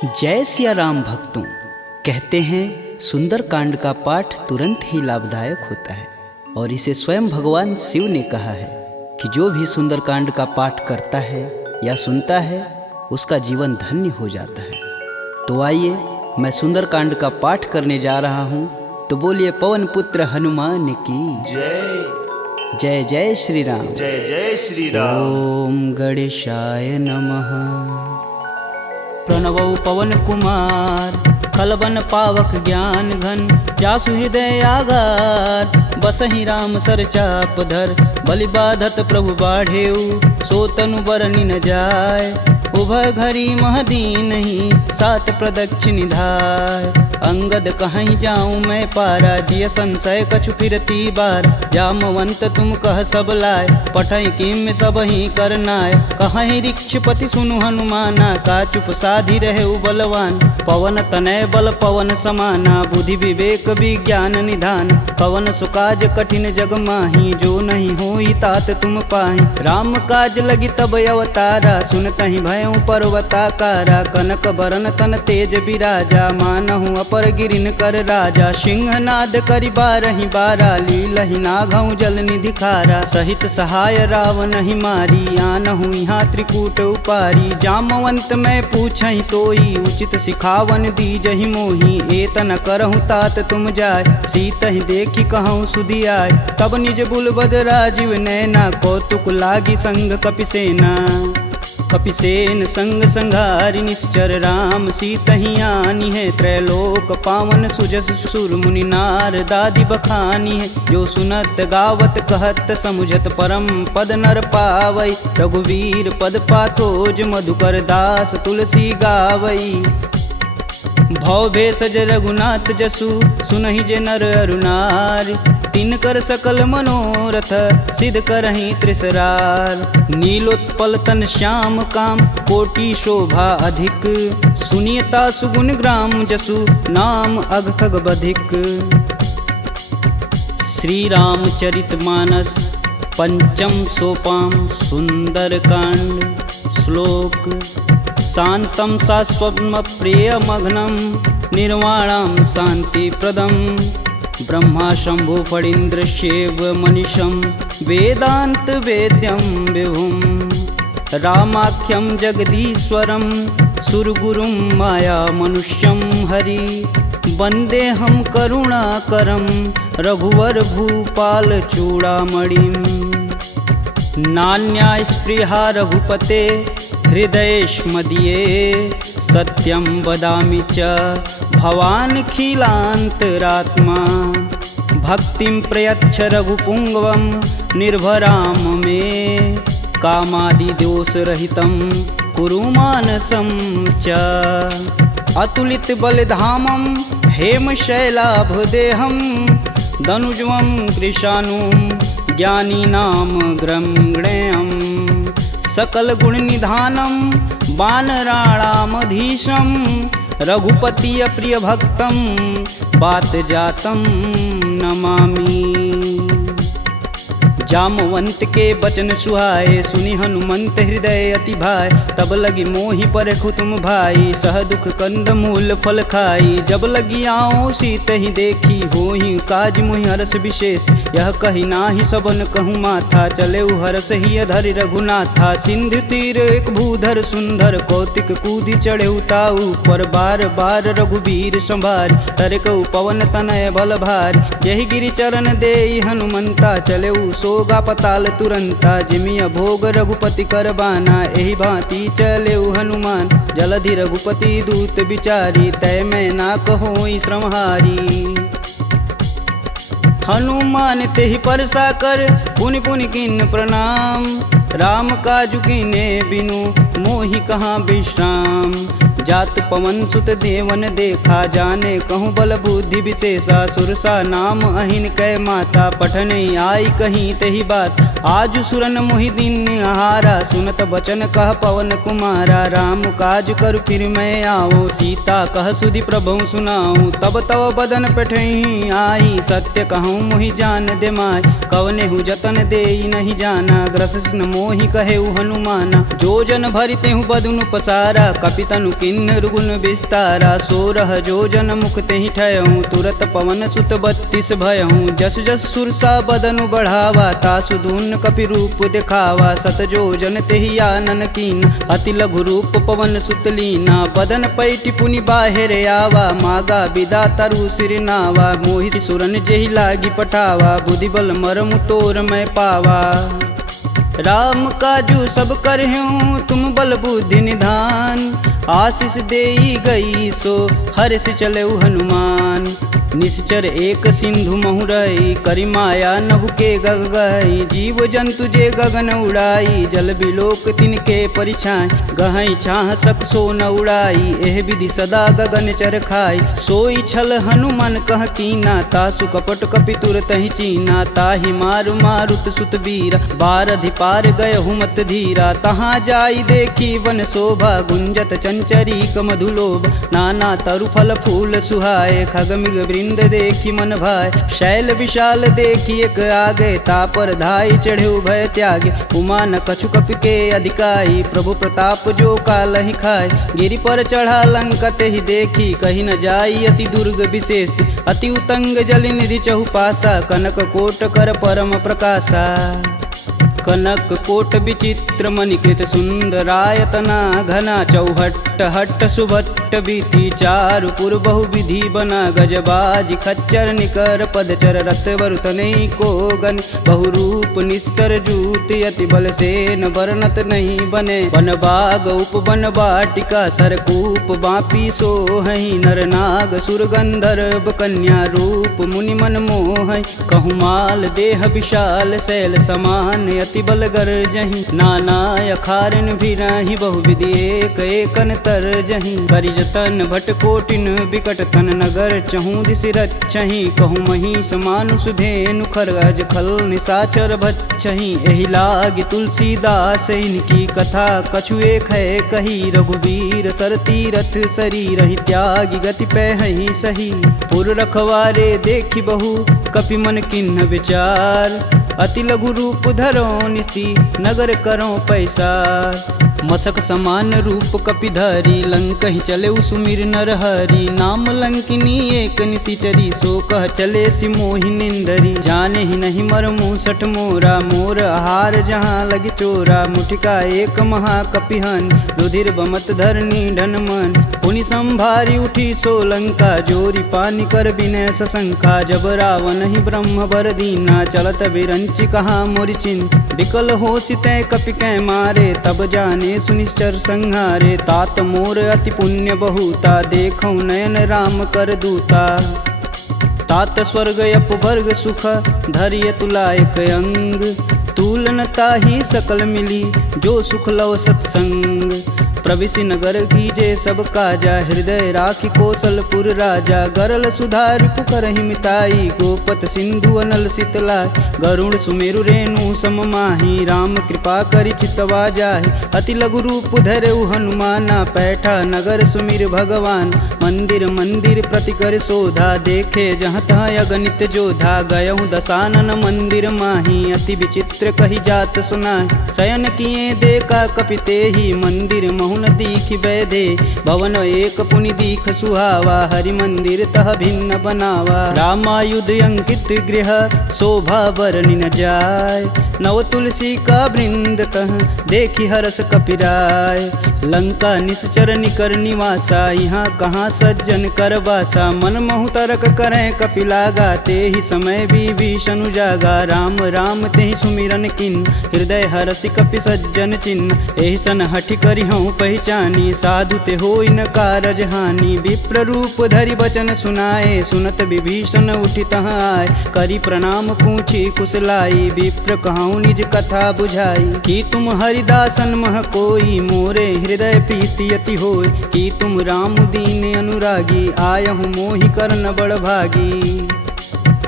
जय सिया राम भक्तों। कहते हैं सुंदरकांड का पाठ तुरंत ही लाभदायक होता है और इसे स्वयं भगवान शिव ने कहा है कि जो भी सुंदरकांड का पाठ करता है या सुनता है उसका जीवन धन्य हो जाता है। तो आइए मैं सुंदरकांड का पाठ करने जा रहा हूँ, तो बोलिए पवन पुत्र हनुमान की जय जय। जय श्री राम। जय जय श्री राम। ओम गणेशाय नमः। प्रणवौ पवन कुमार खलबन पावक ज्ञान घन, जासु हृदय आगार बसहि राम सर चाप धर। बलि बाधत प्रभु बाढ़ेऊ, सो तनु बरनि न जाय। उभय घरी महदीन ही, सात प्रदक्षिण धाय। अंगद कहीं जाऊं मैं पारा, जिय संशय कछु फिरती बार। जामवंत तुम कह सब लाय, पठई किम सब ही करनाय। कहीं ऋक्षपति सुनु हनुमाना, का चुप साधि रहे बलवान। पवन तनय बल पवन समाना, बुद्धि विवेक विज्ञान निधान। पवन सुकाज कठिन जग माही, जो नहीं होई तात तुम पाही। राम काज लगी तब अवतारा, सुनतहि भयउ पर्वताकारा। कनक बरन तन तेज बिराजा, मानहु अपर गिरिन कर राजा। सिंहनाद करि बारहि बारा, लीलहि नाघउ जल निधि खारा। सहित सहाय रावण ही मारी, आनहु यहाँ त्रिकूट उपारी। जामवंत मैं पूछहि तोई, उचित सिखावन दीजहि मोही। एतन करहु तात तुम जाय, सीतहि देखि कहूँ सुधियाय। तब निज बुलबद राजीव नैना, कौतुक लागी संग कपिसेना। कपिसेन संग संघारि निश्चर, राम सीतहि आनी है। त्रैलोक पावन सुजस सुर मुनि नार, दादि बखानी है। जो सुनत गावत कहत समुझत, परम पद नर पावई। रघुवीर पद पाथोज, मधुकर दास तुलसी गावई। भव भेषज रघुनाथ जसु, सुनहि जे नर अरु नारी। तिनकर सकल मनोरथ, सिद्ध करहि त्रिसरार। नीलोत्पल तन श्याम काम, कोटि शोभा अधिक। सुनियता सुगुण ग्राम जसु, नाम अघ खग बधिक। श्री रामचरित मानस पंचम सोपान सुंदरकांड। श्लोक शांतं शाश्वतं प्रियमघ्नं, निर्वाणं शांतिप्रदं। ब्रह्मा शंभु फणीन्द्रशैव मनीषं, वेदांत वेद्यं विभुं। रामाख्यं जगदीश्वरं, सुरगुरुं माया मनुष्यं हरि। वन्देऽहं करुणाकरं, रघुवर भूपाल चूड़ामणिं। नान्या स्पृहा रघुपते, हृदयेष्मदीये। सत्यं वदामि च भवानखिलान्तरात्मा। भक्तिं प्रयच्छ रघुपुङ्गवं, निर्भरां मे। कामादिदोषरहितं कुरु मानसं च। अतुलित बलधामं हेमशैलाभदेहं, दनुजं कृशानुं ज्ञानिनां ग्रम्गणेयम्। सकल गुण निधानं वानराणामधीशं, रघुपति प्रिय भक्तं बात जातं नमामि। जामवंत के बचन सुहाए, सुनि हनुमंत हृदय अति भाय। तब लगी मोहि परखु तुम भाई, सह दुख कंद मूल फल खाई। जब लगी आओ सीत ही देखी, होहि काज मुहि हरस विशेष। यह कही नाही सबन कहूँ माथा, चले हरस ही अधरि रघुनाथा। सिंधु तीर एक भूधर सुंदर, कौतिक कूदि चढ़े ताऊ पर। बार बार रघुवीर संभार, तरकऊ पवन तनय बल भार। यही गिरि चरण देई हनुमंता, चले सोगा पताल तुरंता। जिमिय भोग रघुपति कर बाना, एहि भांति चले हनुमान। जलधि रघुपति दूत विचारी, तय मैं ना कहोई श्रमहारी। हनुमान तेहि परसा कर, पुनि पुनि किन्न प्रणाम। राम काजु कीन्हे बिनु, मोहि कहाँ विश्राम। जात पवन सुत देवन देखा, जाने कहूँ बल बुद्धि विशेषा। सुरसा नाम अहिन कै माता, पठन आई कहीं तेहि बात। आज सुरन मोहि दिन आहारा, सुनत बचन कह पवन कुमारा। राम काज कर फिर मैं आओ, सीता कह सुधि प्रभु सुनाऊं। तब तव बदन पठही आई, सत्य कहूँ मोहि जान दे माय। कवने हु जतन देई नहीं जाना, ग्रसिन मोहि कहेउ हनुमाना। जो जन भरिते हूँ बदनु पसारा, कपितनु किन्नर गुण विस्तारा। 16 जो जन मुख तेहि ठयहूँ, तुरत पवन सुत 32 भयहूँ। जस जस सुरसा बदनु बढ़ावा, तासु दून कपि रूप दिखावा। 7 जो जन तेहि आनन कीन, अति लघु रूप पवन सुत लीना। बदन पैठि पुनि बाहिर आवा, मागा बिदा तरु सिर नावा। मोहि सुरन जेहि लागी पठावा, बुद्धि बल मरमु तोर मैं पावा। राम काजू सब करहूँ तुम बल बुद्धि निधान, आशीष देई गई सो हर्ष चले हनुमान। निश्चर एक सिंधु महुरई, करि माया नभ के गग गई। जीव जंतु जे गगन उड़ाई, जल बिलोक तिनके परिछाई। गहई छाह सक सो न उड़ाई, एह विधि सदा गगन चर खाई। सोई छल हनुमान कह कीना, तासु कपट कपि तुरत ही चीना। ताहि मारु मारुत सुत वीर, बारधि पार गय हुमत धीरा। तहाँ जाई देखी वन शोभा, गुंजत चंचरीक मधुलोभ। नाना तरु फल फूल सुहाए, खगमिग वृंद देखी मन भाय। शैल विशाल देखी एक आगे, तापर धाई चढ़े भय त्यागे। उमा न कछु कपि के अधिकाई, प्रभु प्रताप जो कालहि खाय। गिरि पर चढ़ा लंका तेहि देखी, कही न जाई अति दुर्ग विशेष। अति उतंग जल निधि चहुपासा, कनक कोट कर परम प्रकाशा। कनक कोट विचित्र मणिकृत सुंदरायतना घना। चौहट्ट हट्ट सुभट्ट बीती, चारु पुर बहु विधि बना। गजबाज खच्चर निकर पदचर, रत वरुतनई को गन। बहुरूप निश्चर जूति, अति बल सेन वर्णत नहीं बने। वन बाग उपवन बाटिका, सरकूप बापी सोहई। नर नाग सुर गंधर्व कन्या, रूप मुनि मन मोहई। कहु माल देह विशाल, शैल समान अति बल गरजहि। नाना अखारन भिराहि, बहुविधि एक एकन तरजहि। करि जतन भट कोटिन बिकट तन, नगर चहु दिस रचहि। कहु महिष मानुष धेनु, खरगज खल निशाचर भक्षहि। एहि लागी तुलसीदास इनकी कथा, कछु एक है कही। रघुवीर सर तीरथ शरीर, ही त्यागी गति पैहि सही। पुर रखवारे देखी बहु, कपि मन किन्ह विचार। अति लघु रूप धरो निसी, नगर करो पैसार। मसक समान रूप कपिधरी, लंक ही चले सुमिर नर हरि। नाम लंकिनी एक निशिचरी, सो कह चले सि मोहि निंदरी। जाने ही नहीं मर मूसठ मोरा, मोर आहार जहाँ लगी चोरा। मुठिका एक महा कपिहन, रुधिर बमत धरनी ढन मन। पुनि संभारी उठी सो लंका, जोरी पानी कर बिनय सशंका। जब रावण ही ब्रह्म बर दीना, चलत बिरंचि कहा मोरि चिन्ह। विकल हो सितै कपि कै मारे, तब जाने सुनिश्चर संहारे। तात मोर अति पुण्य बहुता, देखौ नयन राम कर दूता। तात स्वर्ग अपवर्ग सुख, धरिय तुलायक अंग। तुलन ताहि सकल मिली, जो सुख लव सत्संग। प्रविशि नगर कीजे सब काजा, हृदय राखि कौशलपुर राजा। गरल सुधार पुकरहि मिताई, गोपत सिंधु अनल शीतलाय। गरुड़ सुमेरु रेणु सम माही, राम कृपा करि चितवा जाहि। अति लघु रूप धरऊ हनुमाना, पैठा नगर सुमिर भगवान। मंदिर मंदिर प्रति कर शोधा, देखे जहाँ तहाँ अगणित जोधा। गयहु दशानन मंदिर माही, अति विचित्र कही जात सुनाय। शयन किए देखा कपि तेहि, मंदिर महुन दीख बैधे। भवन एक पुनि दीख सुहावा, हरि मंदिर तह भिन्न बनावा। रामायुध अंकित गृह, शोभा बरनि न जाय। नव तुलसी का वृंद तह, देखी हरस कपिराय। लंका निश्चर निकर निवासा, यहाँ कहाँ सज्जन कर बासा। मन महु तरक करें कपिलागा, तेहि समय विभीषण जागा। राम राम तेहि सुमिरन किन, हृदय हरसि कपि सज्जन चिन्ह। एहि सन हठि करि हूँ पहचानी, साधु ते होई न कारज हानि। विप्र रूप धरि बचन सुनाए, सुनत विभीषण उठि तहाँ आए। करि प्रणाम पूछी कुशलाई, विप्र कहूँ निज कथा बुझाई। कि तुम हरिदासन मह कोई, मोरे हृदय प्रीति अति होय। कि तुम राम दीन अनुरागी, आयहु मोहि करन बड़ भागी।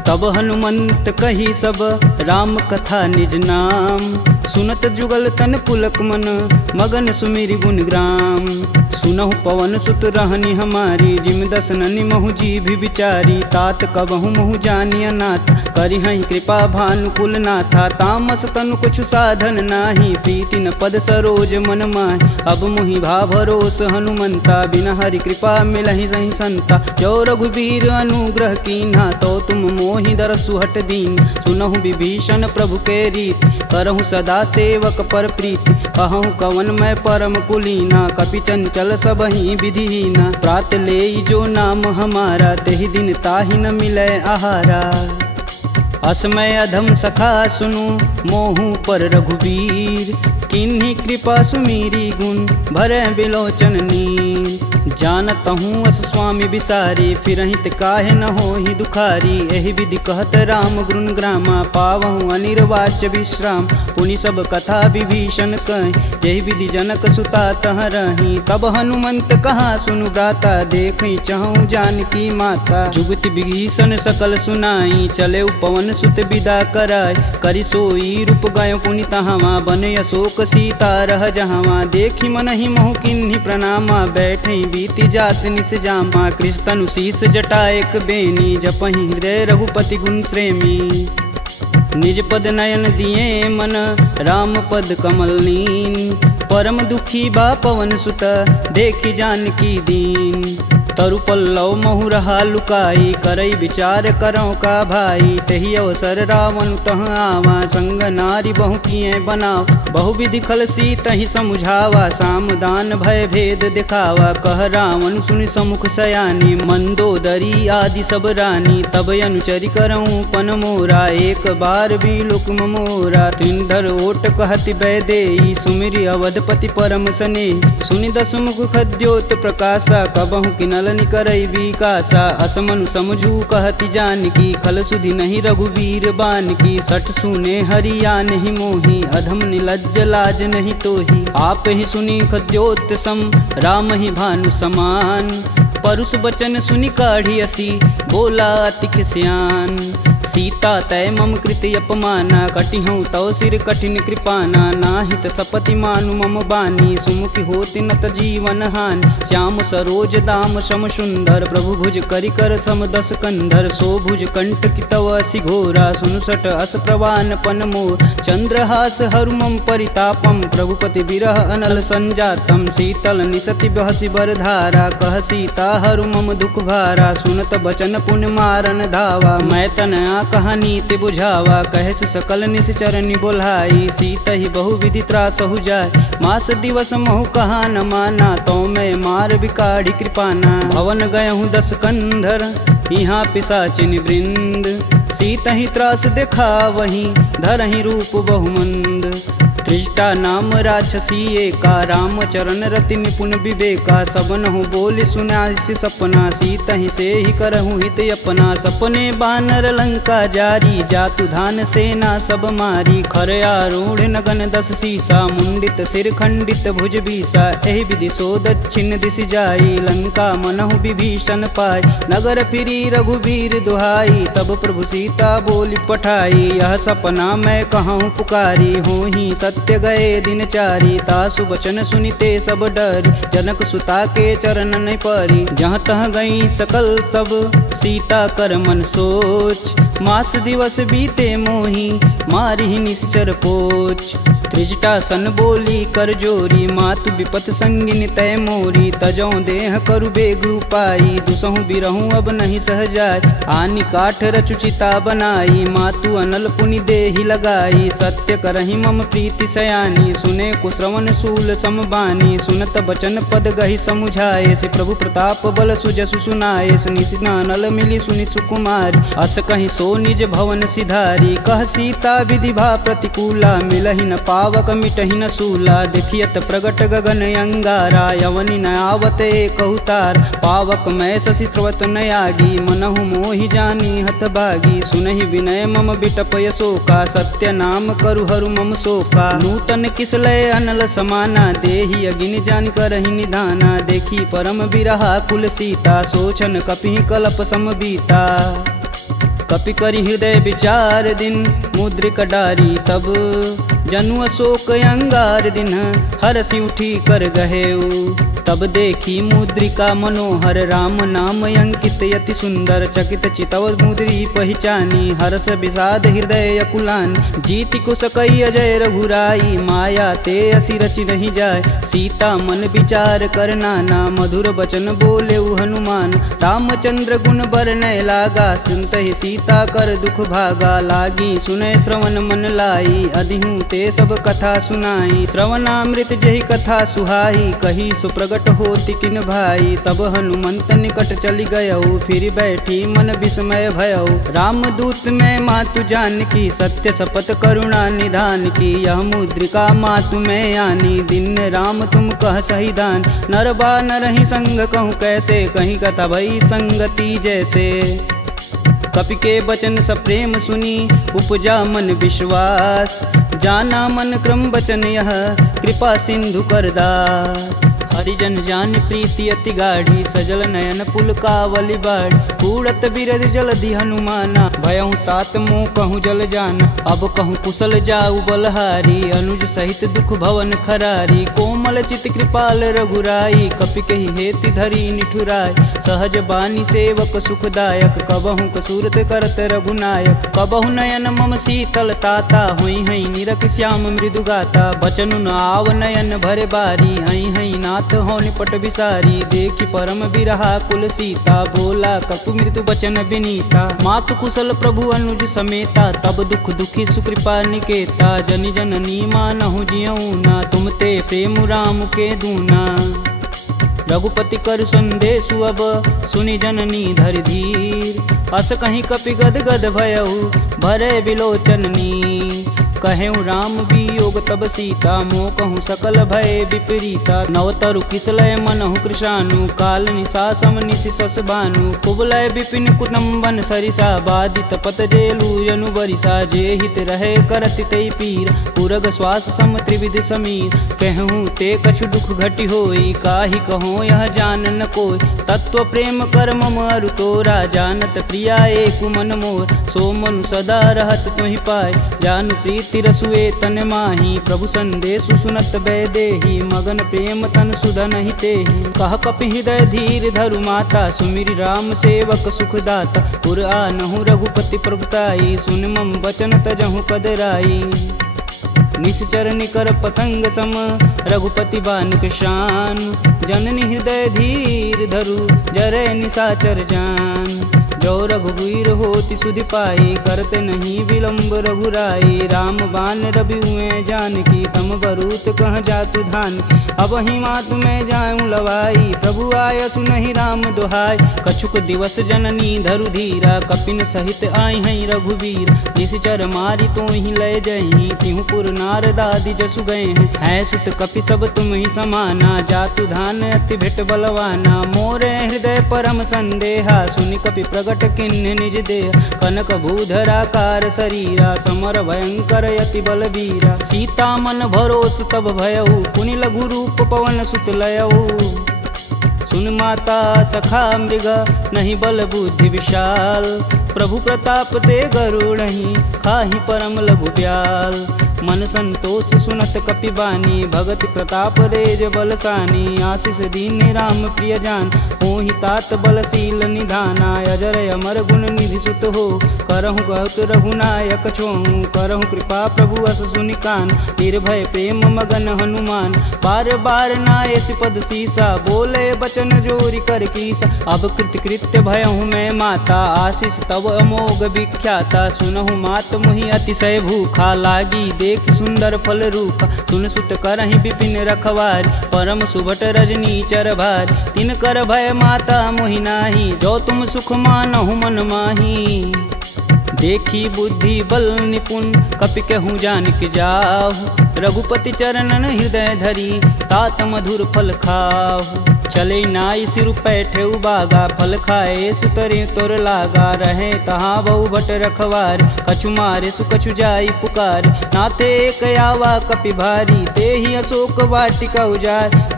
तब हनुमंत कही सब राम कथा निज नाम। सुनत जुगल तन पुलक मन मगन सुमिरि गुण ग्राम। सुनहु पवन सुत रहनी हमारी जिम दसननि महु जी भी विचारी। तात कबहु महु जानिय नाथ करिहहि कृपा भानुकुल नाथा। तामस तनु कुछु साधन नाही प्रीति न पद सरोज मन माहि। अब मुहि भा भरोस हनुमंता बिन हरि कृपा मिलहि सहि संता। जो रघुबीर अनुग्रह कीन्हा तो तुम मोहि दरसु हट दीन। सुनहु विभीषण प्रभु के रीति करहु सदा सेवक पर प्रीति। कहूँ कवन मैं परम कुलीना कपि चंचल सबहि विधिहीना। प्रात लेई जो नाम हमारा तेहि दिन ताहि न मिलै आहारा। असमय अधम सखा सुनु मोहु पर रघुबीर। किन्हीं कृपा सुमीरी गुण भरै बिलोचन नीर। जानत हूँ अस स्वामी बिसारी फिरहित काहे न होहि दुखारी। एहि विधि कहत राम गुण ग्रामा पावहु अनिर्वाच्य विश्राम। पुनि सब कथा विभीषण कहि जेहि विधि जनक सुता तह रही। तब हनुमंत कहा सुनु भ्राता देखहि चहु जानकी माता। जुगति विभीषण सकल सुनाई चले पवन सुत विदा कराय। करि सोई रूप गयो पुनि तहावा बन अशोक सीता रह जहावा। देखि मनहि मोहु किन्हीं प्रणामा बैठे बीति जात निस जामा। कृष्ण शीस जटा एक बेनी जपहि हृदय रघुपति गुण श्रेमी। निज पद नयन दिए मन राम पद कमल नीन। परम दुखी बा पवन सुत देखि जानकी दीन। तरु पल्लव महु रहा लुकाई करई विचार करौ का भाई। तही अवसर रावण तह आवा संग नारी बहु किए बनाव। बहु विधि खल सी तही समुझावा साम दान भय भेद दिखावा। कह रावण सुनि समुख सयानी मंदोदरी आदि सब रानी। तब अनुचरि करऊँ पन मोरा एक बार भी लुक मोरा। त्रिंधर ओट कहति बैदेई सुमिरि अवधपति परम स्नेही। सुनि दसमुख खद्योत प्रकाशा कबहु किनल करई विकासा। असमनु समझू कहति जानकी खल सुधि नहीं रघुबीर बान की। सठ सुने हरिया नहीं मोही अधम निलज्ज लाज नहीं तोही। आप ही सुनी खद्योत सम राम ही भानु समान। परुष बचन सुनि काढ़ी असी बोला अति खिसियान। सीता तय मम कृति अपमाना कटिहूँ तव सिर कठिन कृपाना। नाहित सपति मानु मम बानी सुमुखि होति नत जीवन हानि। श्याम सरोज दाम सम सुंदर प्रभु भुज करि कर सम दस कंधर। सो भुज कंठ की तव असि घोरा सुनुसट अस प्रवान पन मोर। चंद्रहास हरु मम परितापम प्रभुपति बिरह अनल संजातम। शीतल निसति बहसि बर धारा कह सीता हरु मम दुख भारा। सुनत बचन पुन मारन धावा मैं तन कहानी ते बुझावा। कहस सकल निश्चरनि बोलाई सीत ही बहु विधि त्रास हो जाय। मास दिवस महु कहा न माना तो मैं मार बिकाढ़ी कृपाना। भवन गयहूँ दस कंधर यहाँ पिशाचिन वृंद। सीत ही त्रास देखा वहीं धरहि रूप बहुमंद। त्रिजटा नाम राक्षसी एका राम चरण रति निपुण विवेका। सबनहु बोल सुनासि सपना सीत ही से ही करहु हित अपना। सपने बानर लंका जारी जातु धान सेना सब मारी। खर आरूढ़ नगन दस सीसा मुंडित सिर खंडित भुज बीसा। एहि विधि सो दक्षिण दिश जाई लंका मनहु विभीषण पाय। नगर फिरी रघुबीर दुहाई तब प्रभु सीता बोली पठाई। यह सपना मैं कहूँ पुकारी हूँ ही सत्य गए दिन चारी। तासु बचन सुनिते सब डरी जनक सुता के चरण नहीं परी। जहाँ तह गई सकल तब सीता कर मन सोच। मास दिवस बीते मोही मारी निश्चर पोच। त्रिजटा सन बोली कर जोरी मातु विपत संगिन तय मोरी। तजौ देह करु बेग उपाई दुसहु बिरहूँ अब नहीं सह जाय। आनि काठ रचुचिता बनाई मातु अनल पुनि देहि लगाई। सत्य करहि मम प्रीति सयानी सुने कुश्रवण शूल समबानी। सुनत बचन पद गहि समुझाए से प्रभु प्रताप बल सुजसु सुनाए। निशिना नल मिली सुनि सुकुमारी अस कहीं सो निज भवन सिधारी। कह सीता विधि भा प्रतिकूला मिलहि न पावक मिटहि न सूला। देखियत प्रगट गगन अंगारा यवनि न आवत एक अवतार। पावक मैं शशि स्रवत न आगी मनहु मोहि जानी हत भागी। सुनहि विनय मम बिटपय शोका सत्य नाम करु हरु मम शोका। नूतन किसलय अनल समाना देहि अगिन जान करहि निधाना। देखी परम बिरहा कुल सीता सोचन कपिहि कलप सम बीता। कपि करि हृदय विचार दिन मुद्रिक डारी तब जनु अशोक अंगार दिन हरसि उठी कर गहेऊ। तब देखी मुद्रिका मनोहर राम नाम अंकित यति सुंदर चकित चितव मुद्री पहचानी हर्ष विषाद हृदय अकुलान जीति को सकई अजय रघुराई माया ते असि रचि नहीं जाय सीता मन विचार कर नाना मधुर बचन बोले हनुमान रामचंद्र गुण बरनय लागा सुनत ही सीता कर दुख भागा लागी सुनय श्रवण मन लाई अधिहूँ ते सब कथा सुनाई श्रवणामृत जही कथा सुहाई कही सुप्रगट होति किन भाई। तब हनुमंत निकट चली गयऊ फिर बैठी मन विस्मय भयऊ रामदूत में मातु जानकी सत्य शपथ करुणा निधान की यह मुद्रिका मातु में आनी दिन राम तुम कह सही दान नर बा नरहि संग कहूँ कैसे कहीं कथा भई संगति जैसे। कपि के बचन सप्रेम सुनी उपजा मन विश्वास जाना मन क्रम बचन यह कृपा सिंधु करदा हरिजन जान प्रीति अति गाढ़ी सजल नयन पुलकावली बाढ़ उड़त बिरद जलधि हनुमाना भयहु तात मोह कहूँ जल जान अब कहूँ कुशल जाऊ बलहारी अनुज सहित दुख भवन खरारी कोमल चित कृपाल रघुराई कपि कही हेति धरी निठुराय सहज बानी सेवक सुखदायक कबहु कसूरत करत रघुनायक कबहु नयन मम शीतल ताता हुई हई निरख श्याम मृदु गाता बचनु न आव नयन भरे बारी हई हई नाथ हो निपट विसारी देखी परम बिरहा कुल सीता बोला कपि मृदु बचन विनीता मातु कुशल प्रभु अनुज समेता तब दुख दुखी सुकृपा निकेता जनि जननी मानहु जियऊ ना तुम ते प्रेम राम के दूना। रघुपति कर संदेशु अब सुनि जननी धरि धीर अस कहीं कपि गद गद भयऊ भरे बिलोचननी कहेऊ राम वियोग तब सीता मोह कहूँ सकल भय विपरीता नवतरु किसलय मनहु कृशानु काल निशा सम निशि सस भानु कुबलय विपिन कुटुम्बन सरिसा बाधित पत जेलु जनु बरिसा जे हित रहे करति तै पीर पुरग श्वास सम त्रिविध समीर कहूँ ते कछु दुख घटि होई काहि कहो यह जान न कोय तत्व प्रेम कर मम अरु तोरा जानत प्रिया एक मन मोर सो मनु सदा रहत तुहि पाय जानु प्रीति रसुए तन माही प्रभु संदेशु सुनत बैदेही मगन प्रेम तन सुधन ही तेहि कह कपि हृदय धीर धरु माता सुमिरि राम सेवक सुखदाता पुर आनहु रघुपति प्रभुताई सुन मम बचन तजहु कदराई निश्चर निकर पतंग सम रघुपति बानिक शान जननी हृदय धीर धरु जरे निशाचर जान जो रघुवीर होति सुधि पाई करते नहीं विलम्ब रघुराई राम बान रवि हुए जानकी तम बरूत कह जातु धान अब ही मातु में जाऊं लवाई प्रभु आय सुनहि राम दुहाई कछुक दिवस जननी धरु धीरा कपिन सहित आई हैं रघुवीर निश्चर मारी तो ही लय जही तिहु पुर नारदादि जसु गए हैं सुत कपि सब तुम ही समाना जातु धान अति भेट बलवाना मोरे हृदय परम संदेहा सुनि कपि प्रगट किन्ह निज देह कनक भूधराकार शरीरा समर भयंकर यति बलबीरा सीता मन भरोस तब भयऊ पुनि लघु रूप पवन सुत लयऊ सुन माता सखा मृग नहीं बल बुद्धि विशाल प्रभु प्रताप ते गरुड़हि खाहि परम लघु ब्याल मन संतोष सुनत कपि बानी भगति प्रताप रेज बलसानी आशीष दीन राम प्रिय जान होहि तात बलशील निधाना अजर अमर गुण निधि सुत हो करहु कहत रघुनायक छोहु करहु कृपा प्रभु अस सुनिकान निर्भय प्रेम मगन हनुमान बार बार नायस पद सीसा बोले बचन जोरी कर कीसा अब कृत्य भयहु मैं माता आशीष तब अमोघ विख्याता सुनहु मात मुहि अतिशय भूखा लागी देख सुंदर फल रूप सुन सुत करहि विपिन रखवार परम सुभट रजनी चर भार तिन कर भय माता मोहि नाही जो तुम सुख मानहु मन माही देखी बुद्धि बल निपुण कपि कहूँ जानिक जाहु रघुपति चरणन हृदय धरी तात मधुर फल खाहु चले नाई सिर पैठे बागा फल खाए सुतरे तोर लागा रहे तहाँ बहु भट रखवार कछु मारे सुकछु जाई पुकार नाथे एक आवा कपि भारी ते ही अशोक वाटिका उजार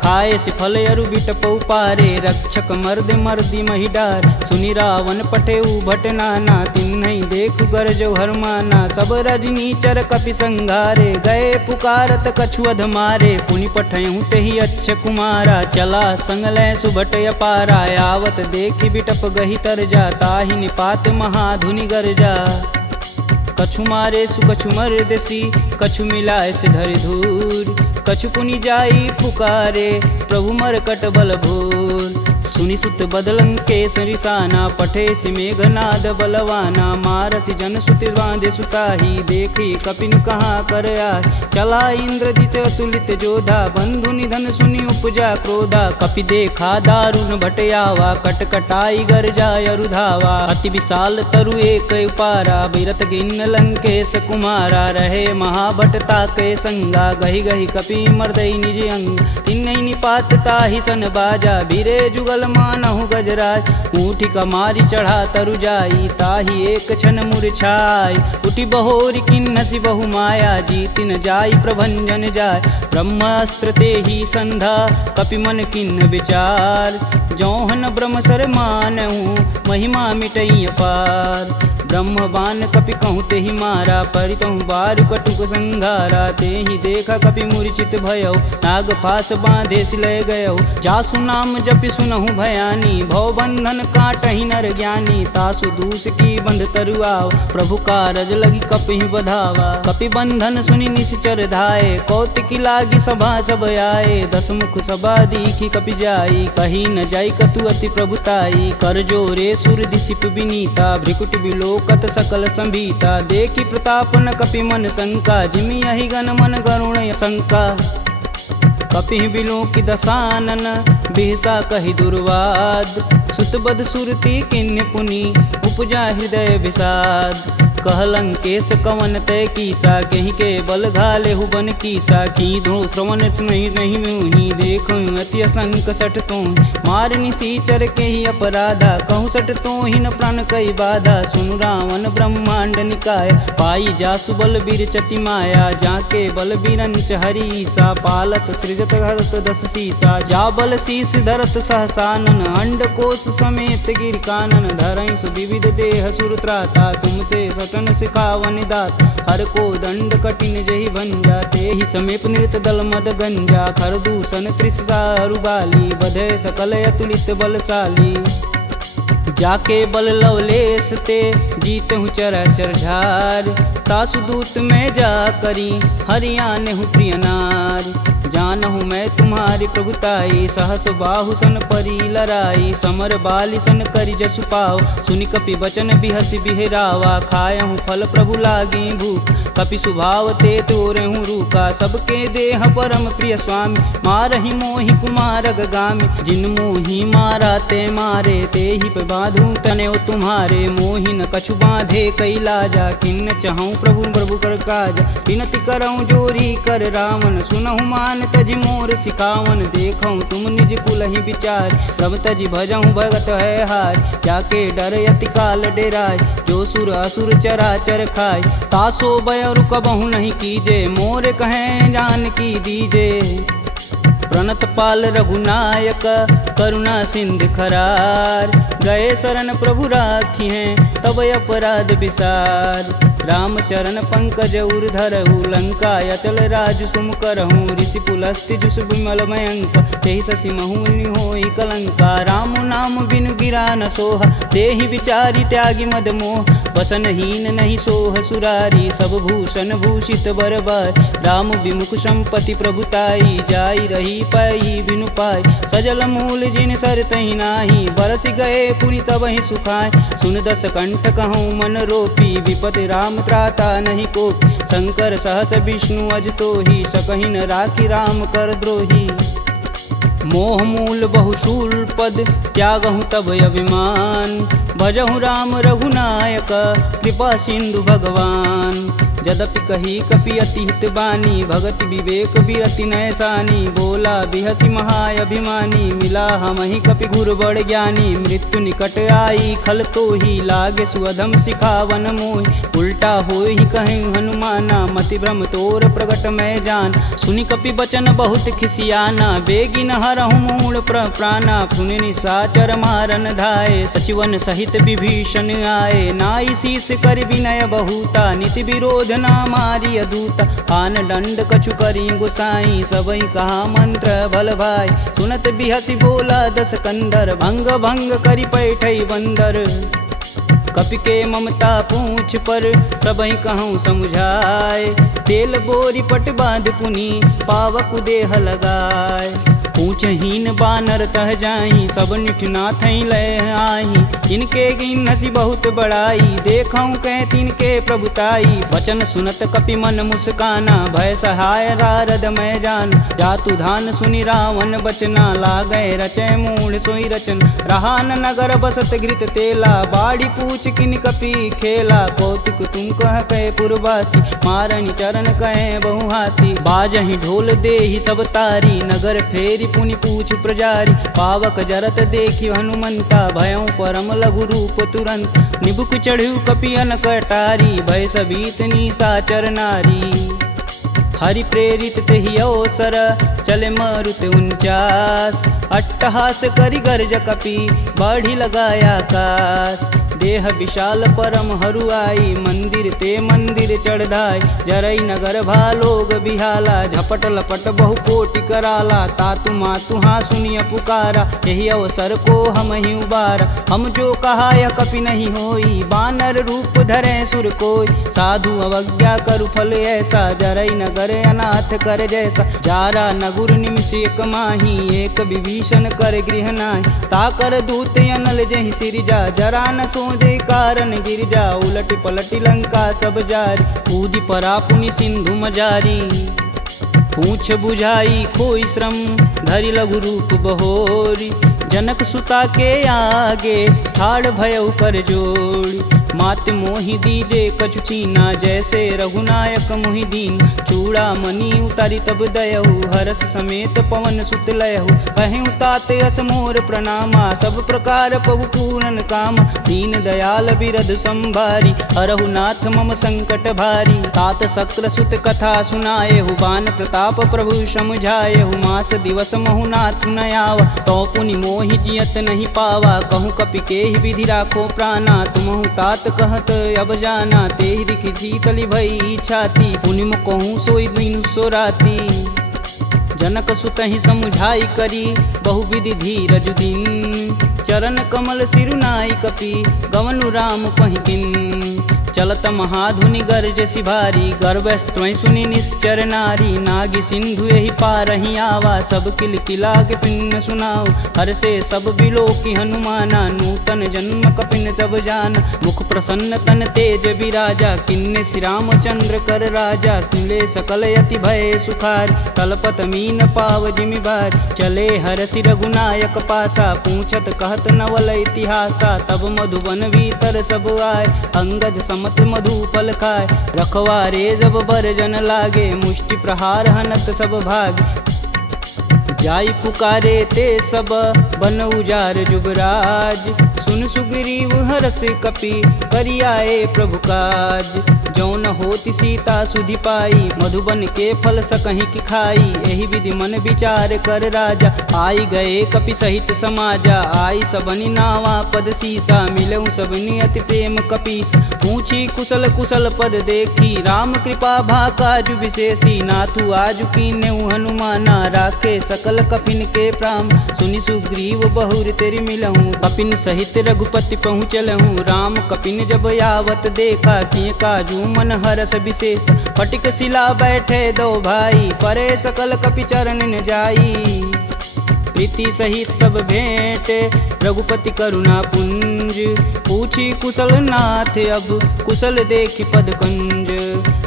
खाए सिफल अरु बिटपौ पारे, रक्षक मर्द मर्दी महिडार। सुनि रावण पटेऊ भट नाना, तिन्हई देखु गरजौ हरमाना। सब रजनीचर कपि संघारे, गए पुकारत कछु अध मारे। पुनि पठयहु तेहि अच्छ कुमारा, चला संग लै सुभट अपारा। आवत देखि बिटप गहि तरजा, ताहि निपात महाधुनि गरजा। कछु मारे सु कछु मर्दसी, कछु मिलाए से धरि धूर। कछु पुनि जाई पुकारे, प्रभु मरकट बल भूर। सुनि सुत बदलंकेश रिसाना, पठे सि मेघनाद बलवाना। मारसि जन सुति बांधे सुताही, देखी कपिन कहाँ कर आए। चला इंद्रजित अतुलित जोधा, बंधु निधन सुनि उपजा क्रोधा। कपि देखा दारुण भटयावा, कटकटाई गरजा अरुधावा। अति विशाल तरु एक उपारा, बिरत गिन्न लंकेश कुमारा। रहे महाभटता के संगा, गहि गहि कपि मर्दई निज अंग। तिन्हई निपात ताहि सन बाजा, भीरे जुगल मानहु गजराज। ऊँठी कमारी चढ़ा तरु जाई, ताहि एक क्षण मूर्छाई। उठि बहोरी किन्नसी बहु माया, जीति न जाई प्रभंजन जाय। ब्रह्मास्त्र तेहि संधा, कपि मन किन्न विचार। जौहन ब्रह्म सर मानहु, महिमा मिटई अपार। ब्रह्म बान कपि कहूँ तेहि मारा, परितहु बारु कटुक संघारा। तेहि देखा कपि मूर्छित भयउ, नाग पास बांधे सिलय गयउ। जासु नाम जपि सुनहु भयानी, भव बंधन काटहि नर ज्ञानी। तासु दूस की बंध तरुआव, प्रभु कारज लगी कपि बधावा। कपि बंधन सुनि निश्चर धाये, कौतिकी लागी सभा सब आए। दस मुख सभा दीखी कपि जाई, कही न जाई कतु अति प्रभुताई। कर जोरे सुर दिसिप विनीता, भ्रिकुट बिलोकत सकल संभीता। देखी प्रताप न कपि मन शंका, जिमि यही गण मन गरुण शंका। कपि बिलों की दसानन, बिहसा कहि दुर्वाद। सुतबद सुरती किन्य पुनि, उपजा हृदय विषाद। कहलंकेश कवन तय कीसा, कहीं के बल घाले हुबन कीसा। की धो श्रवण नहीं नहीं मुहि, देखो अति असंक सठ तो। मार निसीचर के ही अपराधा, कहूँ सठ तो ही न प्राण कई बाधा। सुनु रावण ब्रह्मांड निकाय, पाई जासु बल बीर चति माया। जाके बल बीरंच हरीसा, पालत सृजत हरत दस सीसा। जा बल शीस धरत सहसानन, अंड कोश समेत गिर कानन। धरई सुविविध देह सुर त्राता, तुमसे सटन सिखावन दात। हर को दंड कठिन जहि भंजा, तेहि समीप नृत दल मद गंजा। खरदूषण त्रिसारु बाली, बधे सकल अतुलित बलशाली। जाके बल लवलेश ते, जीतहु चराचर झार। तासु दूत में जा करी, हरियाने हूँ प्रिय नार। जानहु मैं तुम्हारी प्रभुताई, सहस बाहु सन परी लराई। समर बाली सन करि जसु पाव, सुनि कपि बचन बिहसि बिहरावा। खायहु फल प्रभु लागी भूख, कपि सुभाव ते तोरहु रूखा। सबके देह परम प्रिय स्वामी, मारहि मोहि कुमार गामी। जिन मोहि मारा ते मारे, तेहि पे बांधु तने तुम्हारे। मोहि न कछु बांधे कैलाजा, किन्न चहु प्रभु प्रभु कर काज। विनति करऊँ जोरी कर रावण, सुनहु मान तजि मोर सिखावन। देखऊँ तुम निज कुलहि विचार, प्रभ तजि भजहु भगत है हार। जाके डर यति काल डेराय, जो सुर असुर चराचर खाय। तासो भय रुकबहु नहीं कीजे, मोर कहें जान की दीजे। प्रणत पाल रघुनायक, करुणा सिंध खरार। गए शरण प्रभु राखी हैं, तब अपराध विसार। रामचरण पंकज उर धरहु, लंका अचल राजु सुम करहूँ। ऋषि पुलस्ति जुस विमल मयंक, तेहि शशि महुनि होई कलंका। राम नाम बिनु गिरा न सोहा, देहि विचारी त्यागी मद मोह। वसनहीन नहीं सोह सुरारी, सब भूषण भूषित बरबार। राम विमुख संपत्ति प्रभुताई, जाई रही पाई बिनु पाई। सजल मूल जिन सर तहि नाही, बरस गए पुनि तबहि सुखाय। सुन दस कंठ कहूँ मन रोपी, विपति राम त्राता नहीं कोपी। शंकर सहस विष्णु अज तोहि, सकहि न राखी राम कर द्रोही। मोह मूल बहुशूल पद, त्यागहु तब अभिमान। भजहु राम रघुनायक, कृपा सिंधु भगवान। यद्यपि कही कपि अति हित बानी, भगति विवेक बिरति नैसानी। बोला बिहसी महाअभिमानी, मिला हमहि कपि गुर बड़ ज्ञानी। मृत्यु निकट आई खल तो ही, लागे सुअधम सिखावन मोहि। उल्टा होई कहीं हनुमाना, मति भ्रम तोर प्रगट मैं जान। सुनि कपि बचन बहुत खिसियाना, बेगिन हरहु मूल प्राणा। सुनि निशाचर मारन धाये, सचिवन सहित विभीषण आए। नाई शीस कर विनय बहुता, नीति विरोध ना मारी अदूता। आन दंड कछु करी गुसाई, सबई कहा मंत्र भल भाई। सुनत बिहसी बोला दस कंदर, भंग भंग करि पैठई बंदर। कपि के ममता पूछ पर, सबई कहूँ समझाए। तेल बोरी पट बांध पुनी, पावक देह लगाए। पूछहीन बानर तह जाही, सब निठना थई लय आही। इनके गिन हसी बहुत बड़ाई, देखऊँ कह तिनके प्रभुताई। वचन सुनत कपि मन मुस्काना, भय सहाय रारद मैं जान। जातु धान सुनि रावण बचना, लागय रचय मूढ़ सोई रचन। रहान नगर बसत घृत तेला, बाड़ी पूछ किन कपि खेला। कौतुक तुम कह कहे पुरवासी, मारणी चरण कहे बहुहासी। बाजहि ढोल देहि सब तारी, नगर फेरी पुनि पूछ प्रजारी। पावक जरत देखि हनुमंता, भयउ परम लघु रूप तुरंत। निबुक चढ़ू कपियन कटारी, भय सबीत निशाचर नारी। हरि प्रेरित तेहि अवसर, चले मारुत 49। अट्टहास करि गर्ज कपि, बाढ़ी लगाया आकाश। देह विशाल परम हरुआई, मंदिर ते मंदिर चढ़ाई। जरई नगर भालोग बिहाला, झपट लपट बहु कोटि कराला। तातु मातु हाँ सुनिय पुकारा, यही अवसर को हम ही उबारा। हम जो कहा यह कपि नहीं होई, बानर रूप धरे सुर कोई। साधु अवज्ञा करु फल ऐसा, जरई नगर अनाथ कर जैसा। जारा नगुर निमिष एक माही, एक विभीषण कर गृह नाहि। ताकर दूत अनल जहि सिरजा, जरा न सोजे कारण गिरजा। उलटि पलटि लंका सब जारी, कूदि परा पुनि सिंधु मजारी। पूछ बुझाई खोई श्रम, धरि लघु रूप बहोरी। जनक सुता के आगे, ठाड़ भयउ कर जोड़ी। मात मोहि दीजे कछु चीना, जैसे रघुनायक मोहि दीन। चूड़ा मणि उतारी तब दयहु, हरस समेत पवन सुत लयहु। कहें तात यस मोर प्रणामा, सब प्रकार प्रभु पूरन काम। दीन दयाल बिरध संभारी, हरहु नाथ मम संकट भारी। तात शक्र सुत कथा सुनाएहु, बान प्रताप प्रभु समझाएहु। मास दिवस महु नाथ न आवा, तो पुनि मोहि जियत नहीं पावा। कहूँ कपि के ही विधि राखो प्राणा, तुमहु तात कहत अब जाना। तेहि दिखि शीतली भई छाती, पुनि कहूँ सोई दिन सो राती। जनक सुतहि समुझाई करी, बहुविधि धीरज दिन। चरण कमल सिरुनाई कपि, गवनु राम पहिकिन। चलत महाधुनि गर्ज सिभारी, गर्भस्त्वं सुनि निश्चर नारी। नागी सिंधु यही पारहि आवा, सब किल किलाग पिन्न सुनाओ। हर से सब बिलोकि हनुमाना, नूतन जन्म कपिन सब जान। मुख प्रसन्न तन तेज विराजा, किन्ने श्री रामचंद्र कर राजा। सिले सकल यति भय सुखार, तलपत मीन पाव जिमि भार। चले हरसि रघुनायक पासा, पूछत कहत नवल इतिहासा। तब मधुबन भीतर सब आए, अंगद मत मधुपल खाए। रखवारे जब बरजन लागे, मुष्टि प्रहार हनत सब भाग। जाई पुकारे ते सब, बन उजार जुबराज। सुन सुग्रीव हरस कपि, करियाए प्रभु काज। जौन होति सीता सुधि पाई, मधुबन के फल सकहि की खाई। एहि विधि मन विचार कर राजा, आई गए कपि सहित समाजा। आई सबनि नावा पद सीसा, मिलऊँ सबनि अति प्रेम कपीस। पूछी कुशल कुशल पद देखी, राम कृपा भाकाजु विशेषी। नाथु आजु कीन्यउ हनुमाना, राखे सकल कपिन के प्राम। सुनि सुग्रीव बहुर तेरि मिलहूँ, कपिन सहित रघुपति पहुँचलहूँ। राम कपिन जब यावत देखा, किए काजू मन हरस विशेष। फटिक शिला बैठे दो भाई, परे सकल कपि चरण न जाई। प्रीति सहित सब भेंट, रघुपति करुणा पुंज। पूछी कुशल नाथ अब, कुशल देखि पद कंज।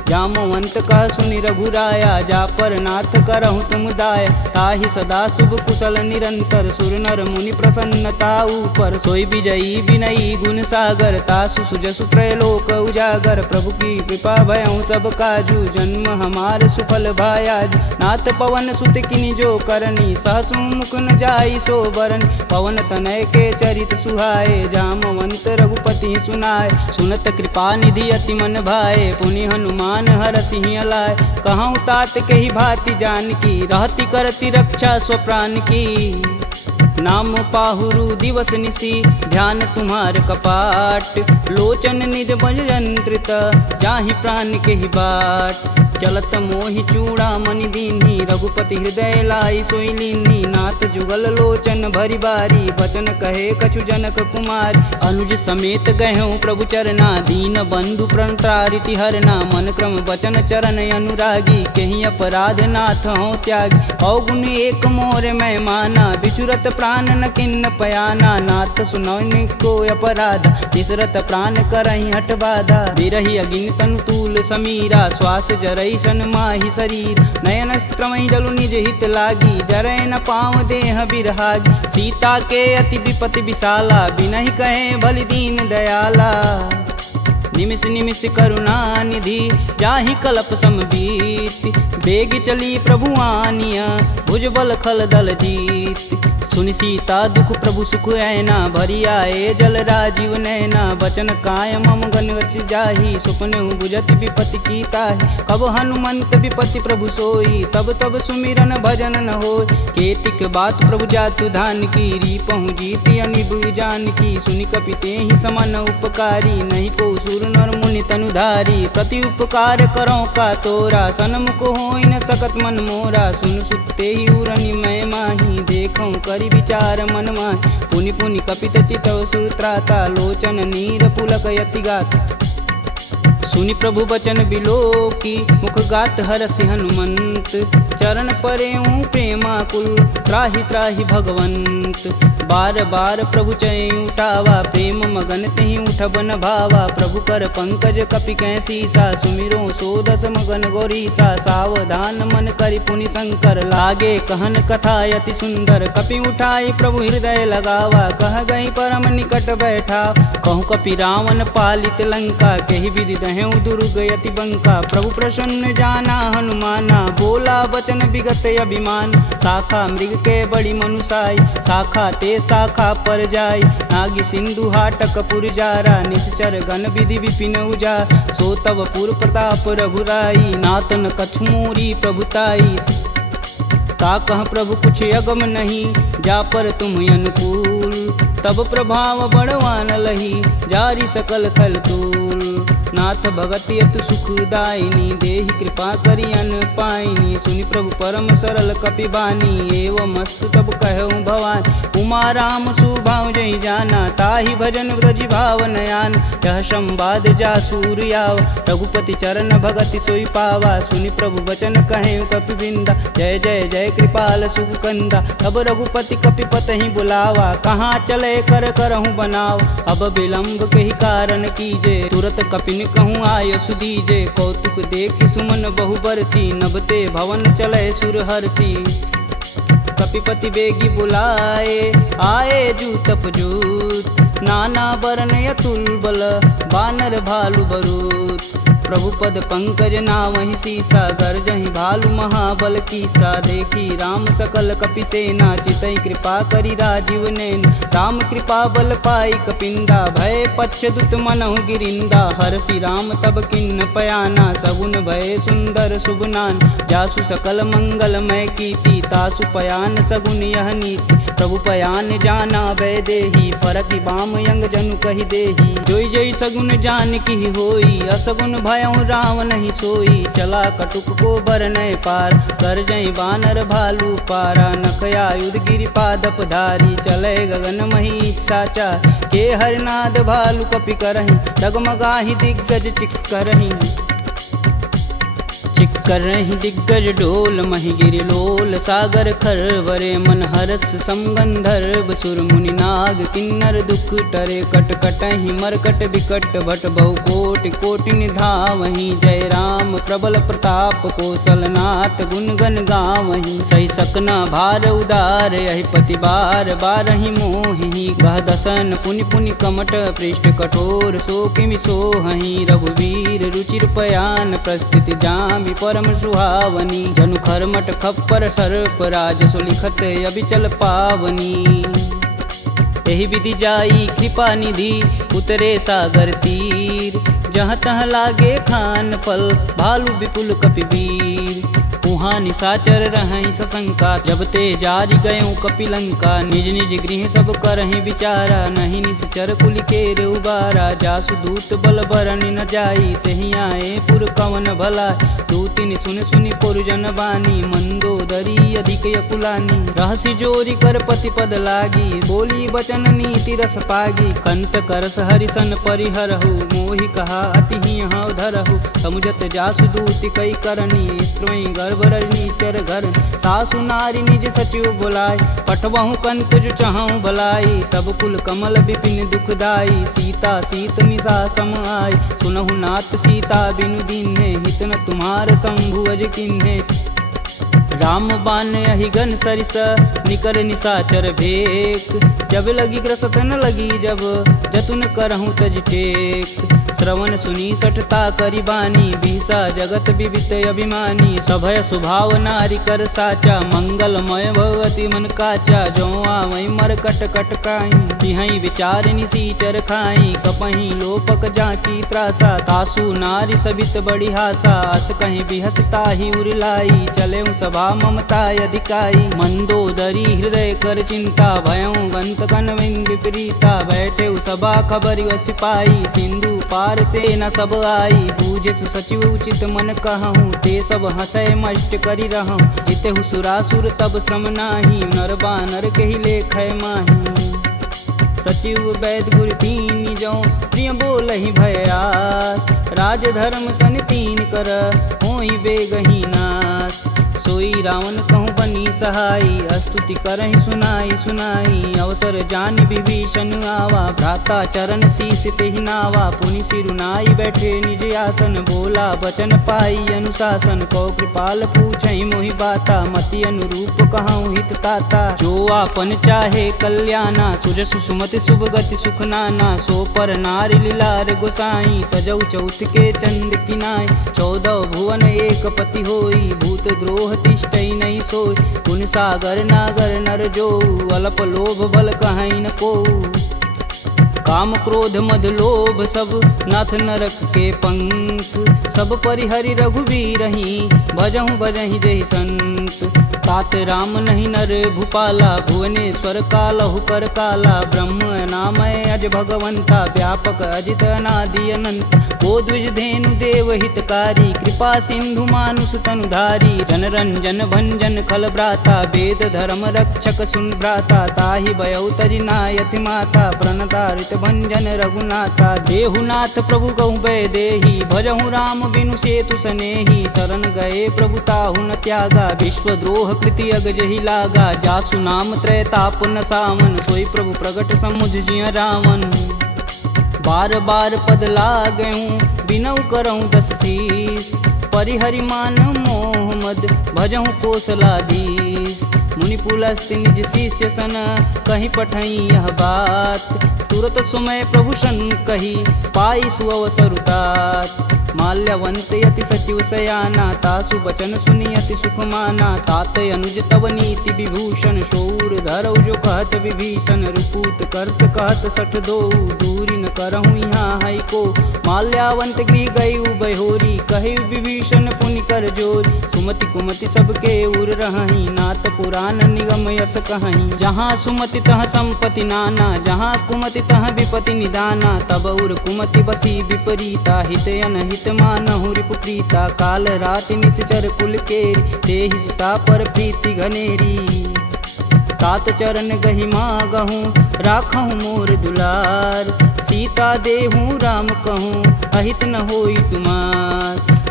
जामवंत कह सुनि रघुराया, जा पर नाथ करहु तुम दाया। ताहि सदा शुभ कुशल निरंतर, सुर नर मुनि प्रसन्नता ऊपर। सोई विजयी विनयी गुण सागर, तासु सुजसु त्रैलोक उजागर। प्रभु की कृपा भयउ सब काजू, जन्म हमार सुफल भायाज। नाथ पवन सुत किनि जो करनी, सहसु मुख न जाई सो बरन। पवन तनय के चरित सुहाए, जामवंत रघुपति सुनाए। सुनत कृपा निधि अति मन भाए, पुनि हनुमान हर सिंह लाए। कहूँ तात के ही भांति जानकी, रहती करती रक्षा स्वप्राण की। नाम पाहुरु दिवस निसी, ध्यान तुम्हार कपाट। लोचन निज बज यंत्रित, जाहि प्राण के ही बाट। चलत मोहि चूड़ामणि दीन्ही, रघुपति हृदय लाई सोई लीन्ही। नाथ जुगल लोचन भरी बारी, बचन कहे कछु जनक कुमार। अनुज समेत गहूँ प्रभु चरना, दीन बंधु प्रणतारिति हरना। मन क्रम बचन चरण अनुरागी, कहीं अपराध नाथ हो त्यागी। अवगुण एक मोर मैं माना, बिचुरत प्राण न किन्न पयाना। नाथ सुनौनि को अपराध, तिसरत प्राण करहि हठ बाधा। बिरहि अगिन तनु तूल समीरा, श्वास जरई सन माहि शरीर। नयन स्त्रमहि जलु निज हित लागी, जरै न पाँव देह बिरहागी। सीता के अति विपति विशाला, बिनहि कहे बलि दीन दयाला। निमिष निमिष करुणा निधि, जाहि कल्प समबीत। बेग चली प्रभु आनिया, भुजबल खल दल जीत। सुनि सीता दुख प्रभु सुख ऐना, भरी आए जल राजीव नैना। बचन काय मम गन गच जाहि, सुपने बुझत विपति की ताहि। कब हनुमंत विपति प्रभु सोई, तब तब सुमिरन भजन न होय। केतिक बात प्रभु जातु धान की, रीपहु जीति अनिब जानकी। सुनि कपि तेहि समान उपकारी, नहीं को सुर नर मुनि तनुधारी। प्रति उपकार करो का तोरा, सन्मुख होई न सकत मन मोरा। सुन सुते ही उरनि मैं माही, देखूं करि विचार मन माहि। पुनि पुनि कपित चितव सुत्राता, लोचन नीर पुलक यति गात। सुनि प्रभु बचन बिलोकी, मुख गात हरसि हनुमंत। चरण परेऊँ प्रेमाकुल, त्राहि त्राहि भगवंत। बार बार प्रभु चै उठावा, प्रेम मगन तेहि उठब न भावा। प्रभु कर पंकज कपि कै सीसा, सुमिरो सो दस मगन गौरीसा। सावधान मन करि पुनि शंकर, लागे कहन कथा अति सुंदर। कपि उठाई प्रभु हृदय लगावा, कह गई परम निकट बैठा। कहूँ कपि रावण पालित लंका, केहि विधि दहें दुर्ग यति बंका। प्रभु प्रसन्न जाना हनुमाना, बोला बचन विगत अभिमान। शाखा मृग के बड़ी मनुसाई, शाखा ते शाखा पर जाई। नागी सिंधु हाटक पुर जारा, निश्चर गण विधि विपिन उजार। सो तब पुर प्रताप रघुराई, नातन कछु मोरी प्रभुताई। का कह प्रभु कुछ अगम नहीं, जा पर तुम अनुकूल। तब प्रभाव बड़वान लही, जारी सकल खल तूल। नाथ भगति अतु सुखदायिनी, देहि कृपा करि अन पाइनी। सुनि प्रभु परम सरल कपि बानी, एवं मस्तु तब कहूँ भवानी। उमा राम सुभाव जहि जाना, ताहि भजन ब्रज भाव नयान। यह संवाद जासूर आवा, रघुपति चरण भगति सोई पावा। सुनि प्रभु बचन कहें कपि बिंदा, जय जय जय कृपाल सुख कंदा। तब रघुपति कपि पतहि बुलावा, कहाँ चले कर करहूँ बनाव। अब विलंब के ही कारण कीजे, तुरत कपिन कहूँ आय सुदीजे। कौतुक देखि सुमन बहु बरसी, नभते भवन चले सुर हरसी। कपिपति बेगी बुलाए, आए जूतप जूत। नाना बरन अतुल बल, बानर भालु बरूत। प्रभु पद पंकज नावहि सीसा, गर्जहि भालु महाबल कीसा। देखी राम सकल कपि सेना, चितई कृपा करि राजीव नैन। राम कृपा बल पाई कपिंदा, भय पच्छ दुत मनहु गिरिंदा। हरसि राम तब किन्न पयाना, सगुन भय सुंदर शुभ नान। जासु सकल मंगलमय कीर्ति, तासु पयान सगुन यह नीति। प्रभु पयान जाना भय देही, फरकि बाम यंग जनु कहि देही। जोई जोई सगुन जान की होई, असगुन भयउ रावण ही सोई। चला कटुक को बरनय पार, कर जय बानर भालू पारा। नखया युध गिरि पादप धारी, चले गगन मही साचा। के हरनाद भालू कपि करहि, डगमगाहि दिग्गज चिक्करहि। चिक्करहि दिग्गज डोल, महि गिरि लोल सागर खरवरे। मन हरस समगंधर्व सुर मुनि नाग किन्नर दुख टरे कट कटहि मरकट विकट भट बहु कोटि कोटि निधावहि जय राम प्रबल प्रताप कौशलनाथ गुण गण गावहि सही सकना भार उदार यही पति बार बारहि मोहि गह दसन पुनि पुनि कमट पृष्ठ कठोर सो किमि सोहहि रघुवीर रुचिर पयान प्रस्थिति जामि परम सुहावनी जनु खरमट खप्पर सर्प राज सुलिखत अबिचल पावनी यही विधि जाई कृपा निधि उतरे सागर तीर जहाँ तहाँ लागे खान पल भालू विपुल कपिवीर उहाँ निशाचर रहहि सशंका जब ते जारि गयों कपिलंका निज निज गृह सब करहि विचारा नहीं निश्चर कुल केर उबारा जासु दूत बल बरनि न जाई तेहि आए पुर कवन भला दूतिन सुन सुनि पुरजन बानी मंदोदरी अधिक यकुलानी रहसि जोरी कर पति पद लागी बोली बचन नीति रस पागी कंत करस हरिसन परिहरहु मोहि कहा अति हौ धरहु समुझत जासु दूति कई करनी स्त्रोई गर्भ रजनी चर घर तासु नारी निज सचिव बुलाय पठवहु कंत जो चहु भलाई तब कुल कमल विपिन दुखदाई सीता सीत निशा सम आय सुनहु नाथ सीता बिनु दीन्हे हित न तुम्हार शंभु अज किन्हे राम बान अहिगन सरिस निकर निशाचर भेक जब लगी ग्रसत न लगी जब जतुन करहूँ तज टेक श्रवण सुनी सठता करी बानी बीसा जगत विवित अभिमानी सभय स्वभाव नारी कर साचा मंगलमय भगवती मन काचा जो आवै मर कट कट काई तिहै विचार निसीचर खाई कपहि लोपक जाकी त्रासा तासु नारी सबित बड़ी हासा अस कहीं बिहसता ही उरलाई चले सभा ममता अधिकाई मंदोदरी हृदय कर चिंता भयं गंत कन विपरीता बैठे सभा खबर सिपाही सिंधु पार से न सब आई बूझे सुसचिव उचित मन कहूँ ते सब हंसय मष्ट करी रहूँ जिते सुरासुर तब श्रम नाही नर बानर के ही लेख माही सचिव वैद गुरु तीन जो प्रिय बोल ही भयास राज धर्म तन तीन कर होई बेगही नास सोई रावण कहूँ बनी सहाई स्तुति करहि सुनाई सुनाई अवसर जान विभीषण आवा भ्राता चरण शीस तेहि नावा पुनि सिरुनाई बैठे निज आसन बोला बचन पाई अनुशासन कौ कृपाल पूछहि मोहि बाता मति अनुरूप कहूँ हित ताता जो आपन चाहे कल्याणा सुजस सुमति शुभ गति सुख नाना सो पर नारी लीलार गोसाई तजौ चौथ के चंद किनाय 14 भुवन एक पति होई भूत द्रोह तिष्ठई नहीं सोई गुण सागर नागर नर जो अल्प लोभ बल कहीं न को काम क्रोध मद लोभ सब नाथ नरक के पंख सब परिहरि रघुवीर ही भजहु भजहि जहि संत तात राम नहीं नर भूपाला भुवनेश्वर कालहु कर काला ब्रह्म नामय अज भगवंता व्यापक अजित अनादि अनंत को द्विज धेनु देव हितकारी कृपा सिंधु मानुष तनुधारी जन रंजन भंजन खल भ्राता वेद धर्म रक्षक सुन भ्राता ताहि भयउ तजि नायति माता प्रणतारित भंजन रघुनाथा देहुनाथ प्रभु कहु भय देहि भजहु राम बिनु सेतु सनेहि शरण गए प्रभु ताहु न त्यागा विश्वद्रोह कृति अग जहि लागा जासु नाम त्रैताप न सावन सोई प्रभु प्रगट समुझ जिय रावण बार बार पद लागऊं बिनऊ करऊं 10 शीस परिहरि मान मोह मद भजहु कोसलाधीश मुनि पुलस्त्य निज शिष्य सन कहीं पठई यह बात तुरत सुमय प्रभु सन कही पाई सुअवसरुतात माल्यवंत यति सचिव सयाना तासु बचन सुनि अति सुख माना तात अनुज तव नीति विभूषण शौर धरऊ जो कहत विभीषण रुपूत करस कहत सठ दो दूरी न करहु यहाँ है को माल्यावंत गृह गई बहोरी कही विभीषण पुनि कर जोरी सुमति कुमति सबके उर रही नाथ पुराण निगम यस कहीं जहाँ सुमति तह संपत्ति नाना जहाँ कुमति तह विपति निदाना तब उर कुमति बसी विपरीता हित अनहित मानहु रिपुप्रीता काल राति निश्चर कुल केरी तेहि सुता पर प्रीति घनेरी तात चरण गहि मागहूँ राखहूँ मोर दुलार सीता देहूँ राम कहूँ अहित न होई तुमार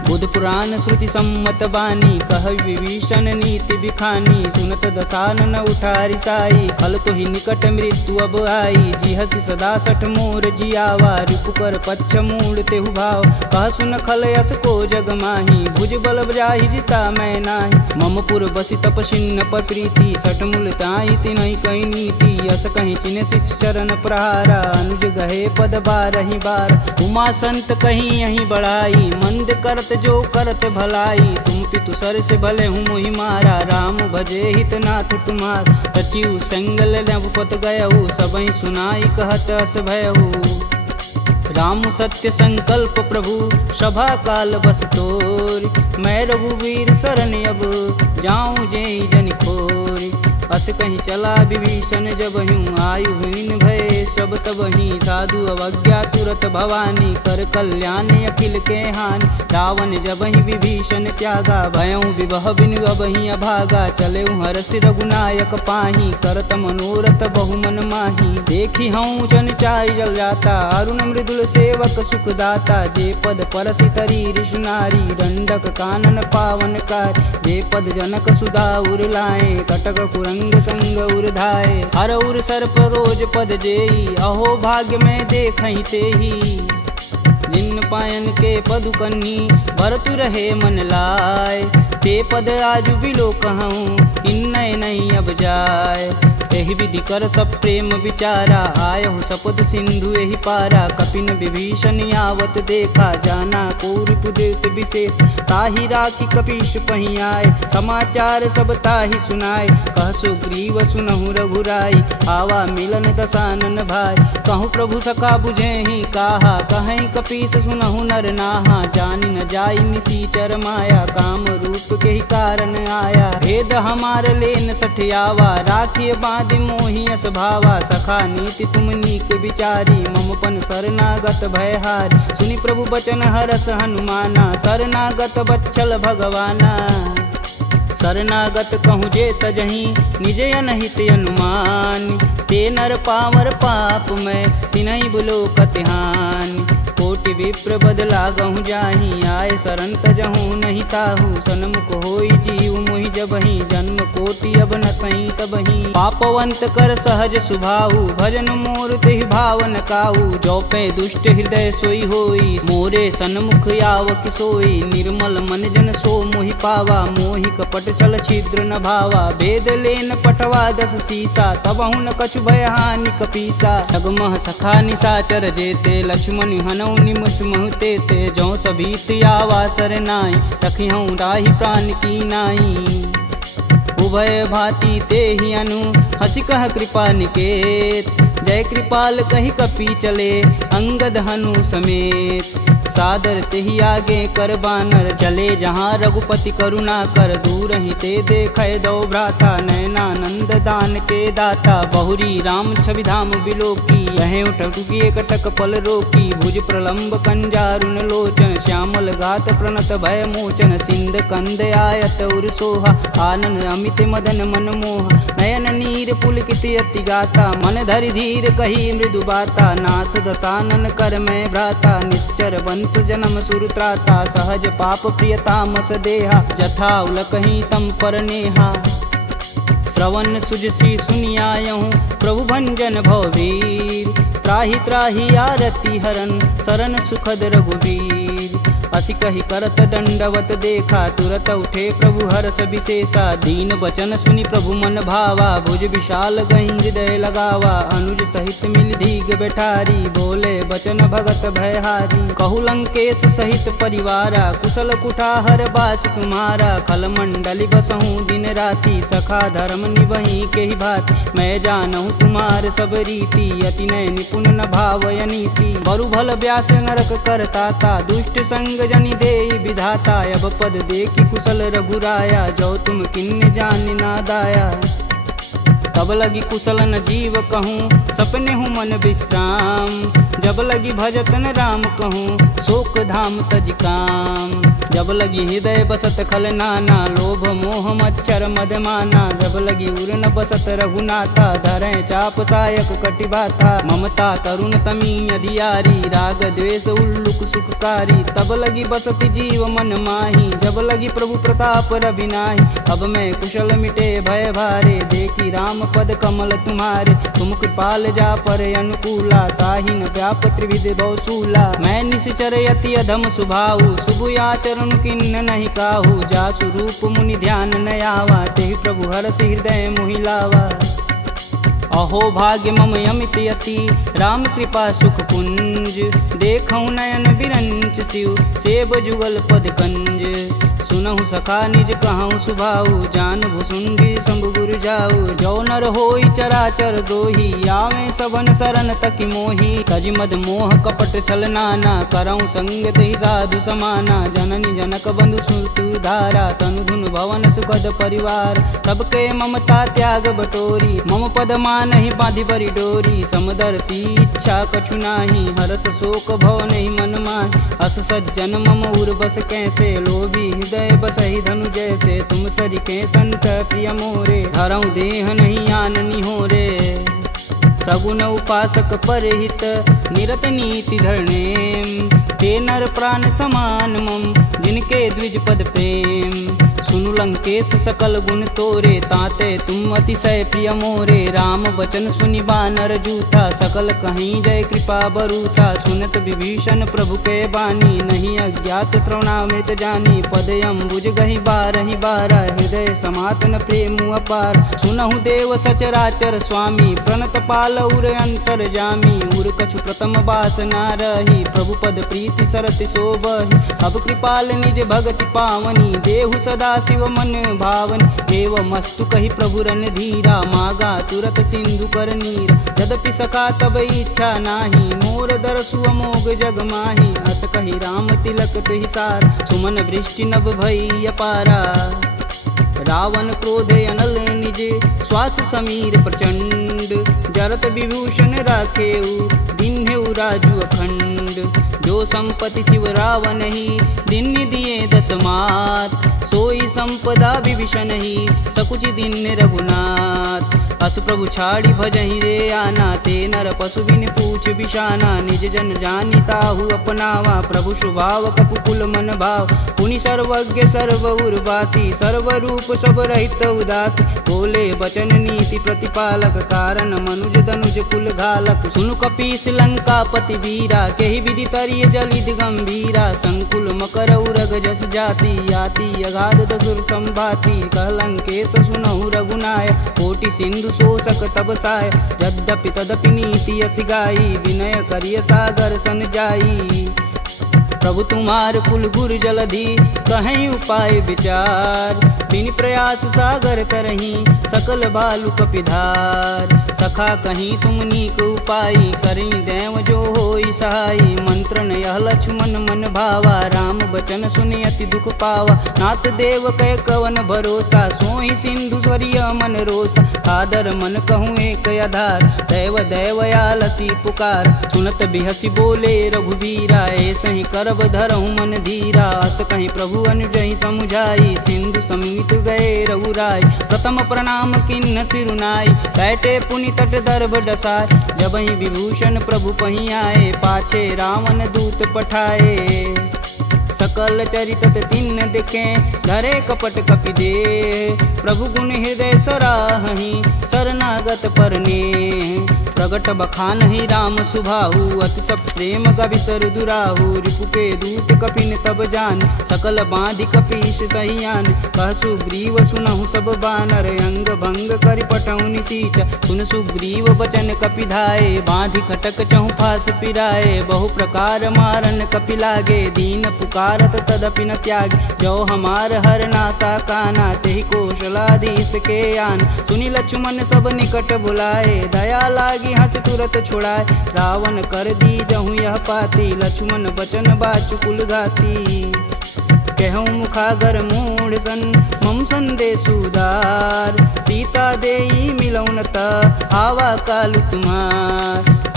बुध पुराण श्रुति सम्मत बानी कह विभीषण नीति बिखानी सुनत दसानन उठारी साई खल तो ही निकट मृत्यु अब आई जी हसी सदा सठ मोर जियावा रिपु कर पच्छ मूड तेहु भाव कह सुन खल यस को जग माही भुज बल जाहि जिता मैं नाही मम पुर बसि तपसिन्न पर प्रीति सठ मूल ताई तिनहि कही नीति यस कहीं चिन्ह शिष चरण प्रहारा अनुज गहे पद बारहि बार उमा संत कहीं यही बढ़ाई मंद करत जो करत भलाई तुम पितु सर से भले हूँ मोहि मारा राम भजे हित नाथ तुम्हार सचिव संगल नवपत गयहु सबहि सुनाई कहत अस भयहु राम सत्य संकल्प प्रभु सभा काल बस तोरी मैं रघुवीर शरण अब जाऊं जेई जन खोरी अस कहीं चला विभीषण जब हूँ आयुहीन भय सब तब ही साधु अवज्ञा तुरत भवानी कर कल्याण अखिल के हानि रावण जब ही विभीषण त्यागा भयऊ विवह बिनु अब ही अभागा चले हरस रघुनायक पाही करत मनोरथ बहुमन माही देखी हूँ जन चारि जल जाता अरुण मृदुल सेवक सुखदाता जे पद परसि तरी ऋषि नारी दंडक कानन पावन कार जे पद जनक सुधा उर लाए कटक कुरंग संग उर्धाए हर उर सर्प रोज पद जेई अहो भाग्य में देखहि तेही जिन पायन के पदु कन्ही भरतु रहे मन लाय ते पद आजु बिलो कहूँ इन नहीं अब जाय एहि विधि कर सब प्रेम विचारा आयहु सपद सिंधु एहि पारा कपिन विभीषण आवत देखा जाना कौरव देत विशेष ताहि राखी कपीश पही आए समाचार सब ताहि सुनाए कह सुग्रीव सुनहु रघुराई आवा मिलन दसानन भाई कहूँ प्रभु सखा बुझे ही काहा कहीं कपीस सुनहु नर नाहा जानि न जाई निसीचर माया काम रूप के ही कारण आया भेद हमार लेन सठियावा राखिए बांध मोहि अस भावा सखा नीति तुम नीक विचारी ममपन शरणागत भयहार सुनि प्रभु बचन हरस हनुमाना शरणागत बच्चल भगवाना शरणागत कहूँ जे तजही निज अनहित अनुमान ते नर पावर पाप में तिनहि बुलो कतिहान कोटि विप्र बदला गहूँ जाही आए शरण तजहूँ नहीं ताहू सन्मुख होई जीव मोहि जबहि जन्म कोटि अब न सही तबहि पापवंत कर सहज सुभाऊ भजन मोर तेहि भावन काऊ जो पे दुष्ट हृदय सोई होई मोरे सन्मुख आव किसोई निर्मल मन जन सो मोहि पावा मोहि कपट छल छिद्र न भावा भेद लेन पटवा दस सीसा तबहु न कछु भय हानि कपीसा जगमह सखा निसाचर जेते लक्ष्मण हनौ निमस महते ते जो सभीत आवा सर नाई तखिहूँ राही प्राण की नाई उभय भांति ते ही अनु हसी कह कृपा निकेत जय कृपाल कही कपी चले अंगद हनु समेत सादर तेहि आगे कर बानर चले जहाँ रघुपति करुणा कर दूर ही ते देखे दो भ्राता नयनानंद दान के दाता बहुरी राम छवि धाम बिलोकी यह उठुकी एकटक पल रोकी भुज प्रलंब कंजारुन लोचन श्यामल गात प्रणत भय मोचन सिंध कंद आयत उर सोहा आनन अमित मदन मन मोह नयन नीर पुलकित अति गाता मन धरि धीर कही मृदु बाता नाथ दसानन कर मैं भ्राता निश्चर वंश जन्म सुरत्राता सहज पाप प्रियतामस देहा जथा उलकही तम पर नेहा श्रवण सुजसी सुनियायहूँ प्रभु भंजन भववीर त्राहि त्राहि आरती हरन शरण सुखद रघुवीर असी कही करत दंडवत देखा तुरत उठे प्रभु हरस विशेषा दीन बचन सुनि प्रभु मन भावा भुज विशाल गही हृदय लगावा अनुज सहित मिल धीग बैठारी बोले बचन भगत भयहारी कहु लंकेश सहित परिवारा कुशल कुठाहर बास तुम्हारा खल मंडली बसहूँ दिन राति सखा धर्म निबही के ही भात मैं जानहूँ तुम्हार सब रीति अति नय निपुण न भावय नीति बरु भल व्यास नरक करता दुष्ट संग जनि देई विधाता अब पद देखी कुशल रघुराया जो तुम किन्न जान ना दाया तब लगी कुशल न जीव कहूँ सपने हूँ मन विश्राम जब लगी भजतन राम कहूँ शोक धाम तज काम जब लगी हृदय बसत खल नाना लोभ मोह मच्छर मदमाना जब लगी उर न बसत रघुनाथा धरे चाप सायक कटिबाथा ममता करुण तमी अधियारी राग द्वेष उल्लुक सुखकारी तब लगी बसत जीव मन माही जब लगी प्रभु प्रताप रविनाही अब मैं कुशल मिटे भय भारे देखी राम पद कमल तुम्हारे तुम कृपाल जा पर अनुकूला ताहि न व्याप त्रिविध बहुसूला मैं निश्चर यति अधम सुभाऊ शुभ आचरण किन्न नहीं काहू जा स्वरूप मुनि ध्यान न आवा तेहि प्रभु हरस हृदय मोहिलावा अहो भाग्य मम यमित यति राम कृपा सुख पुंज देखऊँ नयन बिरंच शिव सेब जुगल पद कंज सुनहु सखा निज कहूँ सुभाऊ जान भुसुंडी शंभु गुरु जाऊ जो नर होई चराचर द्रोही आवे सबन शरण तक मोही तज मद मोह कपट छल नाना करऊँ संगत ही साधु समाना जननी जनक बंधु सुत धारा तनु धुन भवन सुखद परिवार सबके ममता त्याग बटोरी मम पद मान ही बांधि बरी डोरी समदर्शी इच्छा कछु नाही हरस शोक भव नहीं मन माहि अस सज्जन मम उर बस कैसे लोभी हृदय बसहि धनु जैसे तुम सरिके संत प्रिय मोरे धरऊँ देह नहीं आननी हो रे सगुन उपासक परहित निरत नीति धरणेम ते नर प्राण समान मम जिनके द्विज पद प्रेम सुनु लंकेश सकल गुण तोरे ताते तुम अतिशय प्रिय मोरे राम बचन सुनि बानर जूथा सकल कहीं जय कृपा बरूथा सुनत विभीषण प्रभु के बानी नहीं अज्ञात श्रवणामृत जानी पद अम्बुज गहि बारहि बारा हृदय समातन प्रेम अपार सुनहु देव सचराचर स्वामी प्रणत पाल उर अंतर जामी उर कछु प्रथम बास ना रही प्रभु पद प्रीति सरति शोभहि अब कृपाल निज भगति पावनी देहु सदा शिव मन भावन एवं मस्तु कही प्रभु रन धीरा मागा तुरत सिंधु कर नीर यद्यपि सका तब इच्छा नाही मोर दरसु अमोघ जग माही अस कही राम तिलक हिसार सुमन वृष्टि नभ भई अपारा रावण क्रोध अनल निज श्वास समीर प्रचंड जरत विभूषण राखेऊ दिन्हेऊ राजु अखंड जो संपत्ति शिव रावण ही दिन दिए दस मात सोई संपदा विभीषण ही सकुच दिन रघुनाथ अस प्रभु छाड़ी भजहि रे आना ते नर पशु बिन पूछ बिशाना निज जन जानी ताहु अपनावा प्रभु स्वभाव कपुकुल मन भाव पुनि सर्वज्ञ सर्व उर्वासी सर्व रूप सब रहित उदासी बोले बचन नीति प्रतिपालक कारण मनुज धनुज कुल घालक सुनु कपीस लंकापति वीरा केहि विधि तरिय जलिद गंभीरा संकुल मकर उरग जस जाति याति अगाध दसुर संभाति कहलंकेश सुनहु रघुनाय कोटि सिंधु शोषक तब साय यद्यपि तदपि नीति अति गाई विनय करिय सागर सन जाई प्रभु तुम्हार कुल गुर जलधि कहीं उपाय विचार बिन प्रयास सागर तरही सकल भालु कपिधार सखा कहीं तुम नीक उपाय करी देव जो होई सहाई मंत्रन यह लक्ष्मण मन भावा राम बचन सुनि अति दुख पावा नाथ देव कै कवन भरोसा सोई सिंधु स्वरिय मन रोसा कादर मन कहूँ एक आधार दैव दैवयालसी पुकार सुनत बिहसी बोले रघुबीरा ऐसे ही करब धरहु मन धीरा अस कहीं प्रभु अनुजहि समुझाई सिंधु समीत गए रघुराय प्रथम प्रणाम किन्न सिरुनाई बैठे पुनि तट दर्भ डसाय जब ही विभूषण प्रभु पही आए पाछे रावण दूत पठाए सकल चरित तिन्न दिखे धरे कपट कपि दे प्रभु गुण हृदय सराहि शरणागत परने प्रगट बखान ही राम सुभाहु अति सब प्रेम गविसर दुराहु रिपु के दूत कपिन तब जान सकल बांधि कपीश कहियान कह सुग्रीव सुनहु सब बानर अंग भंग करि पटौनि निसीच सुन सुग्रीव बचन कपिधाए बांधि खटक चहु फास पिराए बहु प्रकार मारन कपि लागे दीन पुकारत तदपि न त्याग जो हमार हर नासा काना तेहि कौशलाधीश के आन सुनि लक्ष्मण सब निकट बुलाए दया लागी हंस तुरत छुड़ाए रावण कर दी जहूँ यह पाती लक्ष्मण बचन बाचुकुल घाती कहूँ मुखागर मूढ़ सन मम संदेशुदार सीता देई मिलौनता आवा कालु तुम्हार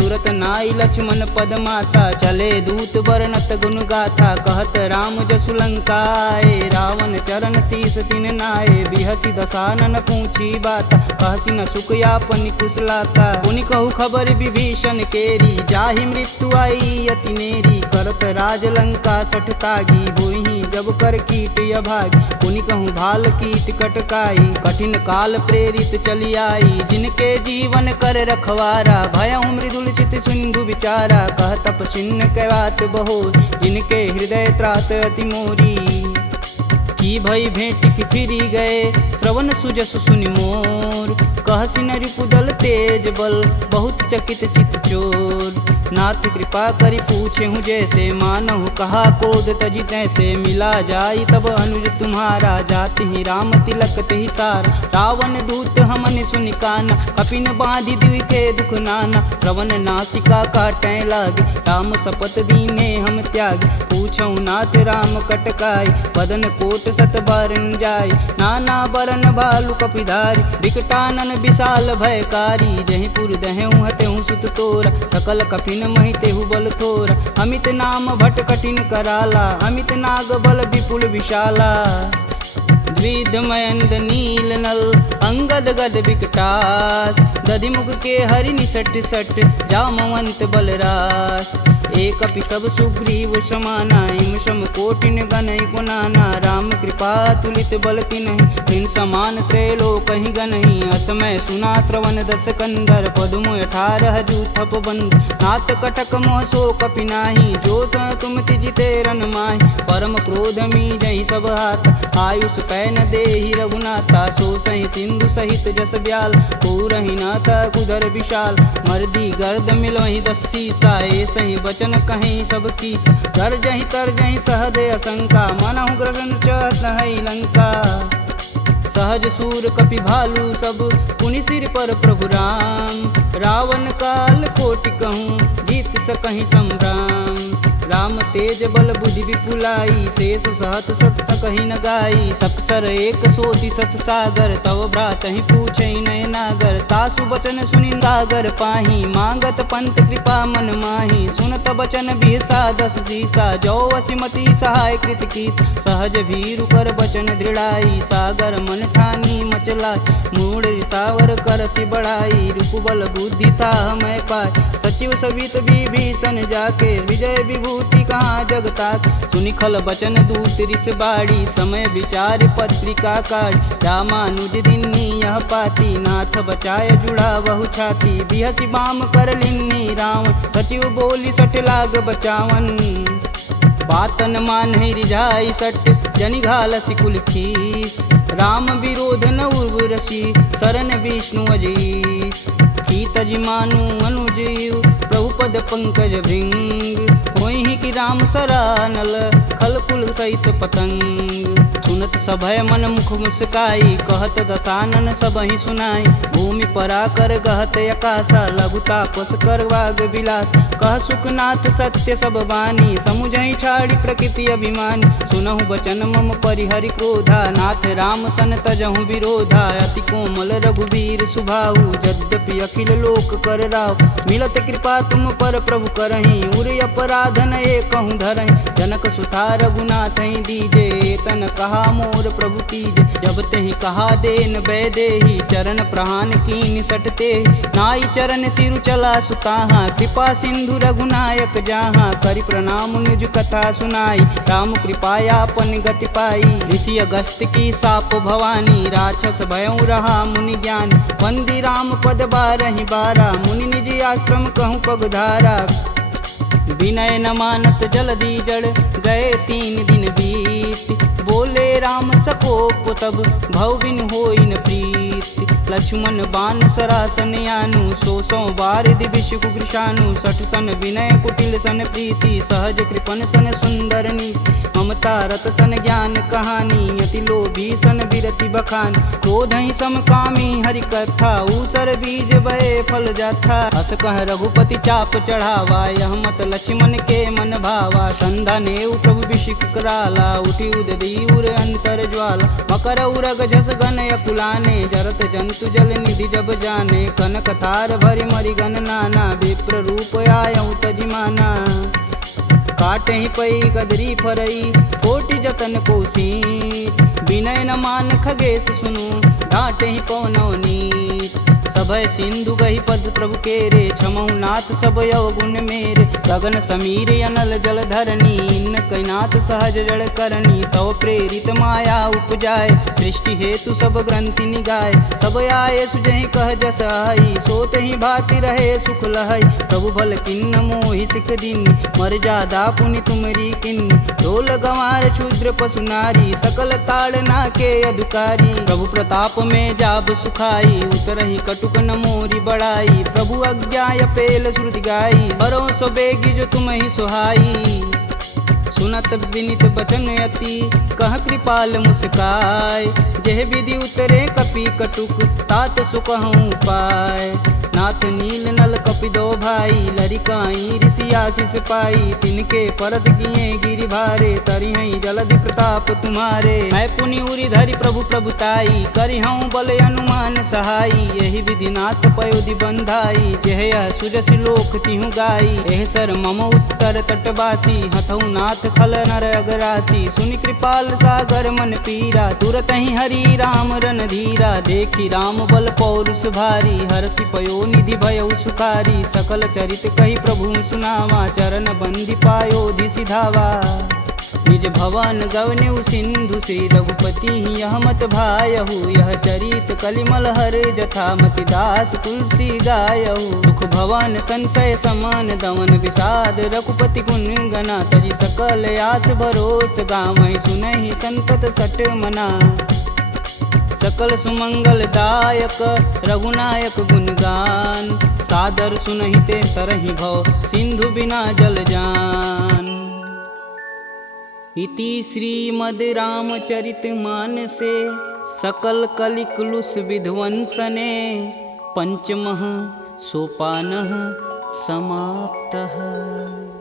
तुरत नाई लक्ष्मण पद माता, चले दूत वर्णत गुण गाथा, कहत राम जसु लंकाए, रावण चरण शीस तिन नाये, बिहसी दसानन पूछी बात, कहसी न सुख यापन कुशलाता, पुनि कहु खबर विभीषण केरी, जाहि मृत्यु आई अति नेरी, करत राज लंका सठ तागी, होहि जब कर कीट अभागी, पुनि कहूँ भाल कीट कटकाई, कठिन काल प्रेरित चली आई, जिनके जीवन कर रखवारा, भयउ मृदुल चित सिंधु विचारा, कह तपसिन्न कहवात बहो, जिनके हृदय त्रात अति मोरी, की भई भेंट की फिरी गए, श्रवण सुजस सुनि मोर, कहसी न रिपुदल तेज बल, बहुत चकित चित चोर, नाथ कृपा करि पूछे हूँ जैसे, मानहु कहा क्रोध तजि तैसे, मिला जाई तब अनुज तुम्हारा, जाति ही राम तिलक तेहि सार, रावण दूत हमन सुनि काना, कपिन बांधि दिव्य के दुख नाना, श्रवण नासिका काटै लागे, राम शपथ दीने हम त्याग, पूछऊ नाथ राम कटकाई, बदन कोट सत बारन जाय, नाना बरन भालु कपिधारी, विकटानन विशाल भयकारी, जहि पुर दहु हतेहु सुत तोरा, सकल कपिन महि तेहु बल थोरा, अमित नाम भट कठिन कराला, अमित नाग बल विपुल विशाला, द्विध मयंद नील नल, अंगद गद विकटास, दधिमुख के हरि निसट सट, जामवंत बलरास, एक अपि सब सुग्रीव समाना, इम सम कोटिन गनहि गुनाना, राम कृपा तुलित बल तिन्हि, तिन समान त्रैलोक ही गनहि, असमय सुना श्रवण दस कंदर, पदुम 18 जूथप बंद, नाथ कटक मोह सो कपि नाही, जो स तुम तिजिते रन माहि, परम क्रोध मी जहि सब हाथ, आयुष पै न देहि रघुनाथा, सो सहि सिंधु सहित जस ब्याल, पूरहि नाथ कुधर विशाल, मर्दी गर्द मिलहि 10 सीसा, सही बचन कहीं सब कीस, गर्जहि तरजहि सहदे असंका, मनहु ग्रसन चहत है लंका, सहज सूर कपि भालू सब, पुनि सिर पर प्रभु राम, रावण काल कोटि कहूँ, जीत सकहि संग्राम, राम तेज बल बुद्धि विपुलाई, शेष सहत सत सकहि न गाई, सक्षर एक सोति सत सागर, तव भ्रातहि पूछहि नय नागर, तासु बचन सुनि सागर पाही, मांगत पंत कृपा मन माही, सुनत बचन बिहसा 10 सीसा, जो वसिमति सहाय कृत कीस, सहज भीरु कर बचन दृढ़ाई, सागर मन ठानी मचला, मूढ़ रिसावर करसि बढ़ाई, रूप बल बुद्धि था मैं पाय, सचिव सवित विभीषण जाके, विजय विभूति कहाँ जगतात, सुनि खल बचन दूत रिस बाड़ी, समय विचार पत्रिका काढ़, रामानुज दिन्नी यह पाती, नाथ बचाय जुड़ा बहु छाती, बिहसी बाम कर लिन्नी रावण, सचिव बोली 60 लाग बचावन, बातन मान रिझाई सट, जनि घालसि कुल खीस, राम विरोध न उर्वरसी, शरण विष्णु अजीस, की तज मानु अनुजीव, प्रभु पद पंकज भृंग, होहि कि राम सरानल, खल कुल सहित पतंग, सुनत सभय मन मुख मुस्काई, कहत दसानन सबहि सुनाई, भूमि परा कर गहत अकाशा, लघुता पस कर वाग विलास, कह सुखनाथ सत्य सब बानी, समुझहि छाड़ी प्रकृति अभिमानी, सुनहु बचन मम परिहरि क्रोधा, नाथ राम सन तजहु विरोधा, अति कोमल रघुवीर सुभाऊ, यद्यपि अखिल लोक कर राव, मिलत कृपा तुम पर प्रभु करहि, उर अपराधन एकहु धरहि, जनक सुता रघुनाथ दीजे, तन कहा मोर प्रभु कीजे, जब तेहि कहा देन बैदेही, चरण प्रहान कीन सटते, नाई चरण सिरु चला सुताहा, कृपा सिंधु रघुनायक जहाँ, करि प्रणाम निज कथा सुनाई, राम कृपायापन गति पाई, ऋषि अगस्त की साप भवानी, राक्षस भयउ रहा मुनि ज्ञान, वंदी राम पद 12 बारा, मुनि निज आश्रम कहूँ पगधारा, विनय न मानत जलधि जड़, गए 3 दिन बीत, बोले राम सकोप तब, भव बिन होई न प्रीत, लक्ष्मण बान सरासन यानु, 100 बार दिविश कुकृशानु, 60 सन विनय कुटिल सन प्रीति, सहज कृपन सन सुंदर नीति, ममता रत सन ज्ञान कहानी, यति लोभी सन विरति बखान, क्रोधहि समकामी हरि कथा, ऊसर बीज बए फल जाथा, अस कह रघुपति चाप चढ़ावा, यह मत लक्ष्मण के मन भावा, संधा नेउ प्रभु बिषिक कराला, उठी उददी उर अंतर ज्वाला, मकर उरग जस गन अकुलाने, जरत जंत हेतु जल निधि जब जाने, कनक थार भरि मरिगन नाना, विप्र रूप आयऊ तजिमाना। काटे ही पई गदरी फरई, कोटि जतन कोसीट, विनय न मान खगेश सुनु, डांटे ही पवनौ नीच। सभय सिंधु गही पद प्रभु केरे, छमहु नाथ सब अवगुण मेरे। गगन समीर अनल जल धरनी, इन कैनाथ सहज जड़ करनी। तव प्रेरित माया उपजाय, सृष्टि हेतु सब ग्रंथि निगाय। सब आये सुजहि कह जस आई, सोत ही भाति रहे सुख लहई। प्रभु भल किन्न मोहि सिख दीन, मर्यादा पुनि तुमरी किन्न। ढोल गंवार शूद्र पशु नारी, सकल ताड़ना के अधिकारी। प्रभु प्रताप में जाब सुखाई, उतरहि कटुक न मोरी बड़ाई। प्रभु आज्ञा पेल श्रुति गाई, बरो सो बेगी जो तुम ही सुहाई। सुनत विनित बचन अति, कह कृपाल मुस्काय। जेह विधि उतरे कपि कटुक, तात सुकहूँ पाय। नाथ नील नल कपि दो भाई, लरिकाई ऋषि आशीष पाई। तिनके परस किए गिरि भारे, तरिहई जलधि प्रताप तुम्हारे। मैं पुनि उरि धरि प्रभु प्रभुताई, करिहऊँ बल अनुमान सहाई। यही विधि नाथ पयोधि बंधाई, जेह यह सुजस लोक तिहु गाई। एह सर मम उत्तर तटवासी, हथऊ नाथ खल नर अगरासी। सुनि कृपाल सागर मन पीरा, तुरत ही हरि राम रन धीरा। देखी राम बल पौरुष भारी, हरषि पयो निधि भयउ सुखारी। सकल चरित कही प्रभु सुनावा, चरण बंदी पायोधि सिधावा। निज भवन गवनेउ सिंधु, श्री रघुपति यह मत भायहु। यह चरित कलिमल हर जथा, मति दास तुलसी गायहु। दुख भवन संशय समान, दमन विषाद रघुपति गुण गना। तजि सकल आस भरोस, गावहि सुनहि संतत सट मना। सकल सुमंगल दायक रघुनायक गुणगान, सादर सुनहि ते तरहि भव, सिंधु बिना जल जान। इति श्रीमद् रामचरित मानसे, सकल कलिकुलुष विध्वंसने। पंचमः सोपानः समाप्तः।